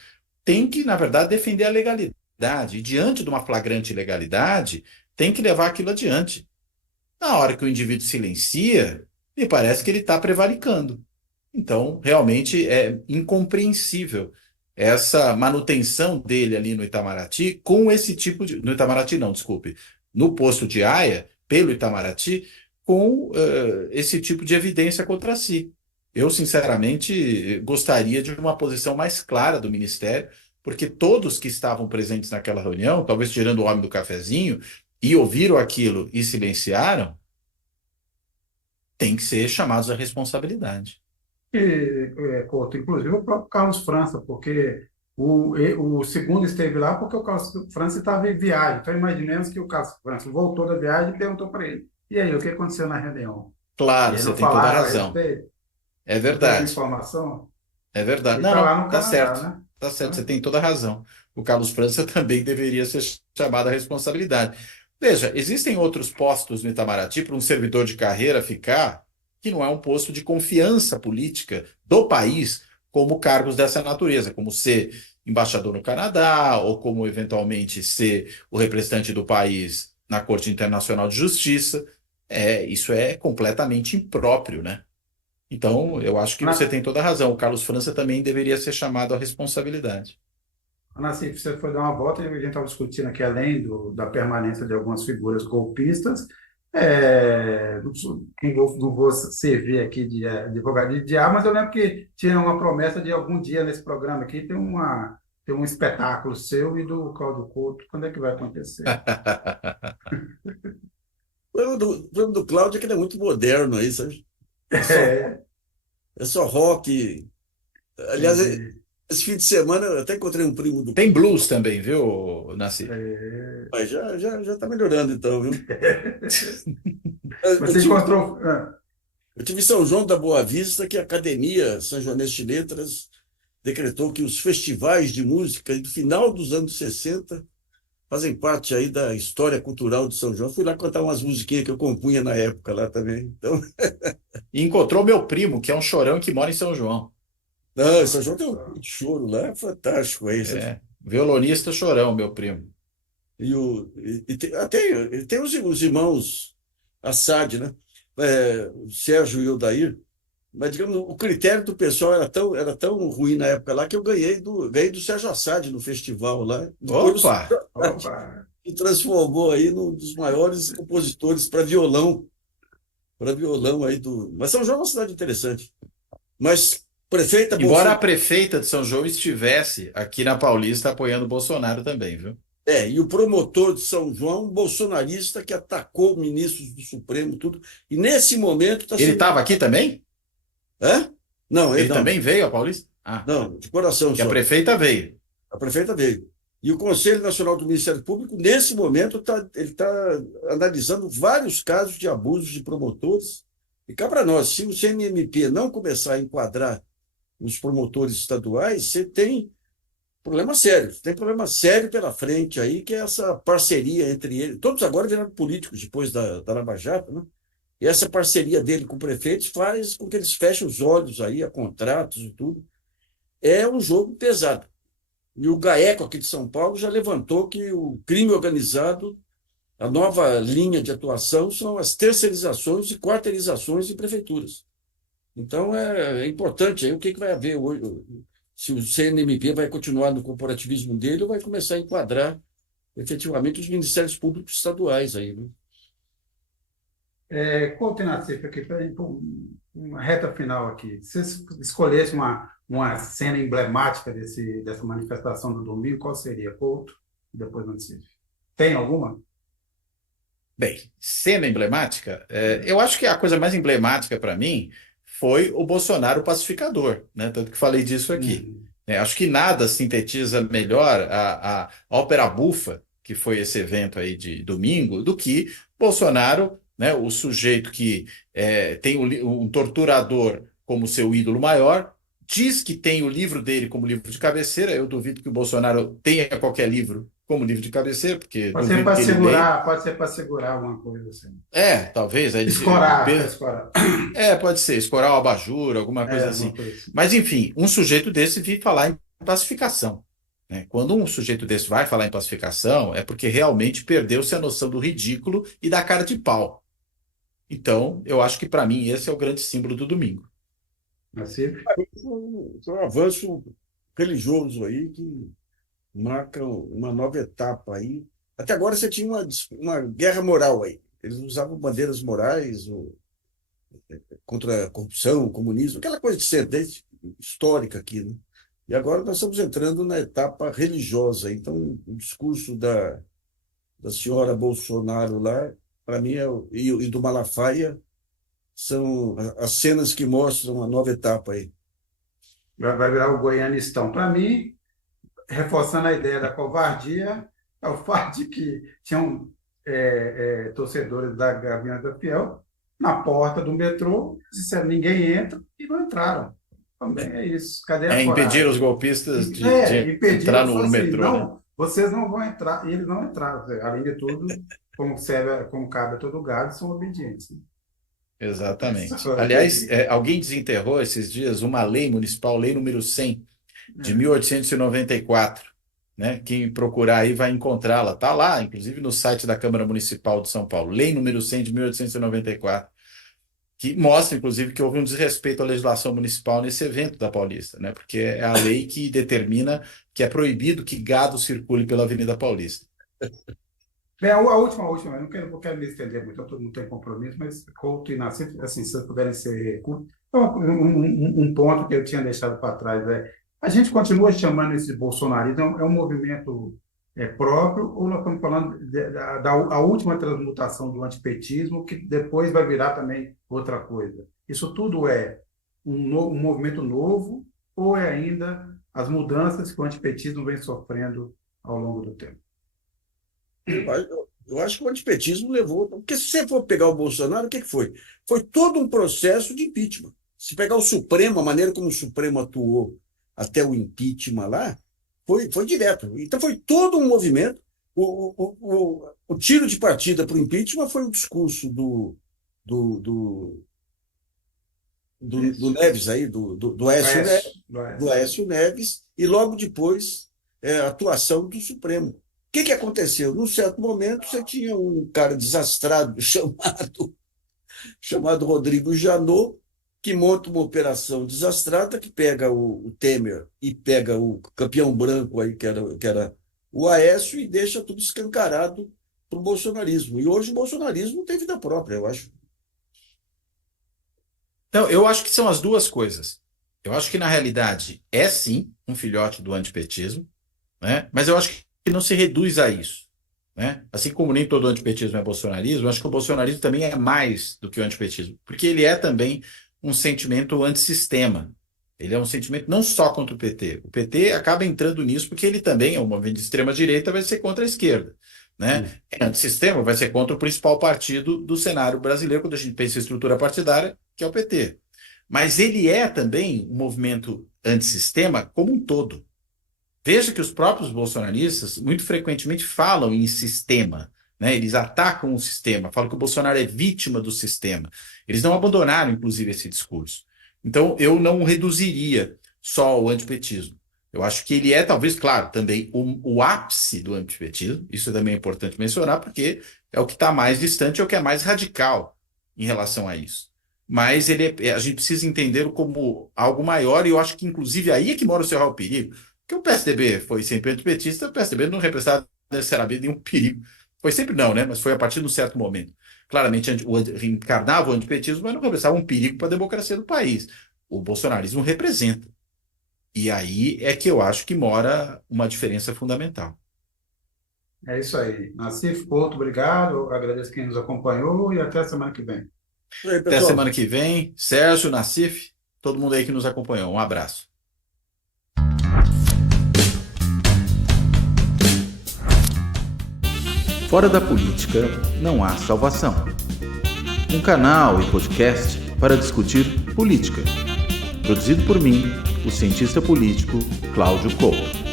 tem que, na verdade, defender a legalidade. E, diante de uma flagrante ilegalidade, tem que levar aquilo adiante. Na hora que o indivíduo silencia, me parece que ele está prevaricando. Então, realmente é incompreensível essa manutenção dele ali no Itamaraty com esse tipo de. No Itamaraty, não, desculpe. No posto de aia, pelo Itamaraty, com esse tipo de evidência contra si. Eu, sinceramente, gostaria de uma posição mais clara do Ministério, porque todos que estavam presentes naquela reunião, talvez tirando o homem do cafezinho, e ouviram aquilo e silenciaram, têm que ser chamados à responsabilidade. Couto, inclusive o próprio Carlos França, porque o segundo esteve lá porque o Carlos França estava em viagem. Então, imaginemos que o Carlos França voltou da viagem e perguntou para ele: e aí, o que aconteceu na reunião? E Claro, aí você não tem toda a falaram a razão. respeito? É Não tem essa verdade. informação? É verdade. Ele Não, está lá não, no tá Canadá, certo. né? Tá certo, você Então, tem toda a razão. O Carlos França também deveria ser chamado à responsabilidade. Veja, existem outros postos no Itamaraty para um servidor de carreira ficar, que não é um posto de confiança política do país, como cargos dessa natureza, como ser embaixador no Canadá, ou como eventualmente ser o representante do país na Corte Internacional de Justiça. Isso é completamente impróprio, né? Então, eu acho que você Ana- tem toda a razão. O Carlos França também deveria ser chamado à responsabilidade. Nassif, você foi dar uma volta e a gente estava discutindo aqui, além da permanência de algumas figuras golpistas, não vou servir aqui de advogado de diabo, mas eu lembro que tinha uma promessa de algum dia nesse programa aqui ter um espetáculo seu e do Cláudio Couto. Quando é que vai acontecer? O problema do Cláudio é que ele é muito moderno aí, sabe? É só, É, é só rock. Aliás, entendi. esse fim de semana eu até encontrei um primo do Tem blues também, viu, Nassif? pai, já tá melhorando então, viu? Eu Você tive, encontrou. eu tive em São João da Boa Vista, que a Academia São Joanense de Letras decretou que os festivais de música do final dos anos 60 fazem parte aí da história cultural de São João. Fui lá cantar umas musiquinhas que eu compunha na época lá também. Então, E encontrou meu primo, que é um chorão que mora em São João. não, São Olha João tem um só. choro lá, é fantástico aí. Violonista chorão, meu primo. Tem os irmãos Assad, né? O Sérgio e o Dair. Mas, digamos, o critério do pessoal era tão ruim na época lá que eu ganhei do Sérgio Assad no festival lá. Depois o Opa! Sérgio Assad Opa! se transformou aí num dos maiores compositores para violão aí do. Mas São João é uma cidade interessante. Mas prefeita Embora a Bolsonaro. prefeita de São João estivesse aqui na Paulista apoiando o Bolsonaro também, viu? E o promotor de São João, um bolsonarista que atacou ministros do Supremo, tudo. E nesse momento está Ele sendo. estava aqui também? Hã? Não, ele Ele não. também veio a Paulista? Ah, Não, de coração que a só. prefeita veio. A prefeita veio. E o Conselho Nacional do Ministério Público, nesse momento, ele está analisando vários casos de abusos de promotores. E cá para nós, se o CNMP não começar a enquadrar os promotores estaduais, você tem problema sério. Tem problema sério pela frente aí, que é essa parceria entre eles. Todos agora viraram políticos depois da Lava Jato, né? E essa parceria dele com prefeitos faz com que eles fechem os olhos aí a contratos e tudo. É um jogo pesado. E o GAECO aqui de São Paulo já levantou que o crime organizado, a nova linha de atuação são as terceirizações e quarteirizações em prefeituras. Então é importante aí o que vai haver hoje, se o CNMP vai continuar no corporativismo dele ou vai começar a enquadrar efetivamente os ministérios públicos estaduais aí, né? Conte, Nassif, aqui para uma reta final aqui. Se você escolhesse uma cena emblemática dessa manifestação do domingo, qual seria? Couto e depois Nassif. Tem alguma? Bem, cena emblemática, eu acho que a coisa mais emblemática para mim foi o Bolsonaro pacificador, né? Tanto que falei disso aqui. Hum. Acho que nada sintetiza melhor a ópera bufa, que foi esse evento aí de domingo, do que Bolsonaro, né? O sujeito que tem um torturador como seu ídolo maior, diz que tem o livro dele como livro de cabeceira. Eu duvido que o Bolsonaro tenha qualquer livro como livro de cabeceira, porque Pode ser duvido para que ele leia. segurar alguma coisa assim. Talvez. Aí, Escorar, escorar. pode ser, escorar o abajur, alguma coisa Alguma assim. coisa assim. Mas, enfim, um sujeito desse vir falar em pacificação, né? Quando um sujeito desse vai falar em pacificação, é porque realmente perdeu-se a noção do ridículo e da cara de pau. Então, eu acho que, para mim, esse é o grande símbolo do domingo. Nassif? Foi um avanço religioso aí que marca uma nova etapa aí. Até agora você tinha uma guerra moral aí. Eles usavam bandeiras morais contra a corrupção, o comunismo, aquela coisa de ser histórica aqui, né? E agora nós estamos entrando na etapa religiosa. Então, o discurso da senhora Bolsonaro lá, para mim, e do Malafaia, são as cenas que mostram uma nova etapa aí. Vai virar o goianistão. Para mim, reforçando a ideia da covardia, é o fato de que tinham torcedores da Gaviões da Fiel na porta do metrô, disseram ninguém entra, e não entraram. Também é isso. Cadê a coragem? Impedir os golpistas de entrar no metrô. Não, vocês não vão entrar, e eles não entraram. Além de tudo, como cabe a todo gado, são obedientes. Né? Exatamente. Aliás, alguém desenterrou esses dias uma lei municipal, lei número 100, de 1894. Né? Quem procurar aí vai encontrá-la. Está lá, inclusive, no site da Câmara Municipal de São Paulo. Lei número 100 de 1894. Que mostra, inclusive, que houve um desrespeito à legislação municipal nesse evento da Paulista, né? Porque é a lei que determina que é proibido que gado circule pela Avenida Paulista. Bem, a última, eu não quero me estender muito, todo mundo tem compromisso, mas Couto e Nassif, assim, se vocês puderem ser curtos. Então, um ponto que eu tinha deixado para trás a gente continua chamando esse bolsonarismo, é um movimento próprio, ou nós estamos falando da última transmutação do antipetismo, que depois vai virar também outra coisa? Isso tudo é um movimento novo, ou é ainda as mudanças que o antipetismo vem sofrendo ao longo do tempo? Eu acho que o antipetismo levou... Porque se você for pegar o Bolsonaro, o que foi? Foi todo um processo de impeachment. Se pegar o Supremo, a maneira como o Supremo atuou até o impeachment lá, foi direto. Então foi todo um movimento. O tiro de partida para o impeachment foi o discurso do Neves aí, do Aécio Neves, e logo depois a atuação do Supremo. O que aconteceu? Num certo momento, você tinha um cara desastrado chamado Rodrigo Janot, que monta uma operação desastrada, que pega o Temer e pega o campeão branco aí, que era o Aécio, e deixa tudo escancarado para o bolsonarismo. E hoje o bolsonarismo não tem vida própria, eu acho. Então, eu acho que são as duas coisas. Eu acho que, na realidade, é sim um filhote do antipetismo, né? Mas eu acho que não se reduz a isso. Né? Assim como nem todo antipetismo é bolsonarismo, eu acho que o bolsonarismo também é mais do que o antipetismo, porque ele é também um sentimento antissistema. Ele é um sentimento não só contra o PT. O PT acaba entrando nisso porque ele também é um movimento de extrema-direita, vai ser contra a esquerda. Né? É antissistema, vai ser contra o principal partido do cenário brasileiro, quando a gente pensa em estrutura partidária, que é o PT. Mas ele é também um movimento antissistema como um todo. Veja que os próprios bolsonaristas muito frequentemente falam em sistema. Né? Eles atacam o sistema, falam que o Bolsonaro é vítima do sistema. Eles não abandonaram, inclusive, esse discurso. Então, eu não reduziria só o antipetismo. Eu acho que ele é, talvez, claro, também o ápice do antipetismo. Isso também é importante mencionar, porque é o que está mais distante, é o que é mais radical em relação a isso. Mas a gente precisa entender como algo maior, e eu acho que, inclusive, aí é que mora o seu real perigo. Porque o PSDB foi sempre antipetista, o PSDB não representava necessariamente nenhum perigo. Foi sempre não, né? Mas foi a partir de um certo momento. Claramente encarnava o antipetismo, mas não representava um perigo para a democracia do país. O bolsonarismo representa. E aí é que eu acho que mora uma diferença fundamental. É isso aí. Nassif, Couto, obrigado. Agradeço quem nos acompanhou e até a semana que vem. Aí, até a semana que vem. Sérgio, Nassif, todo mundo aí que nos acompanhou. Um abraço. Fora da política não há salvação. Um canal e podcast para discutir política. Produzido por mim, o cientista político Cláudio Couto.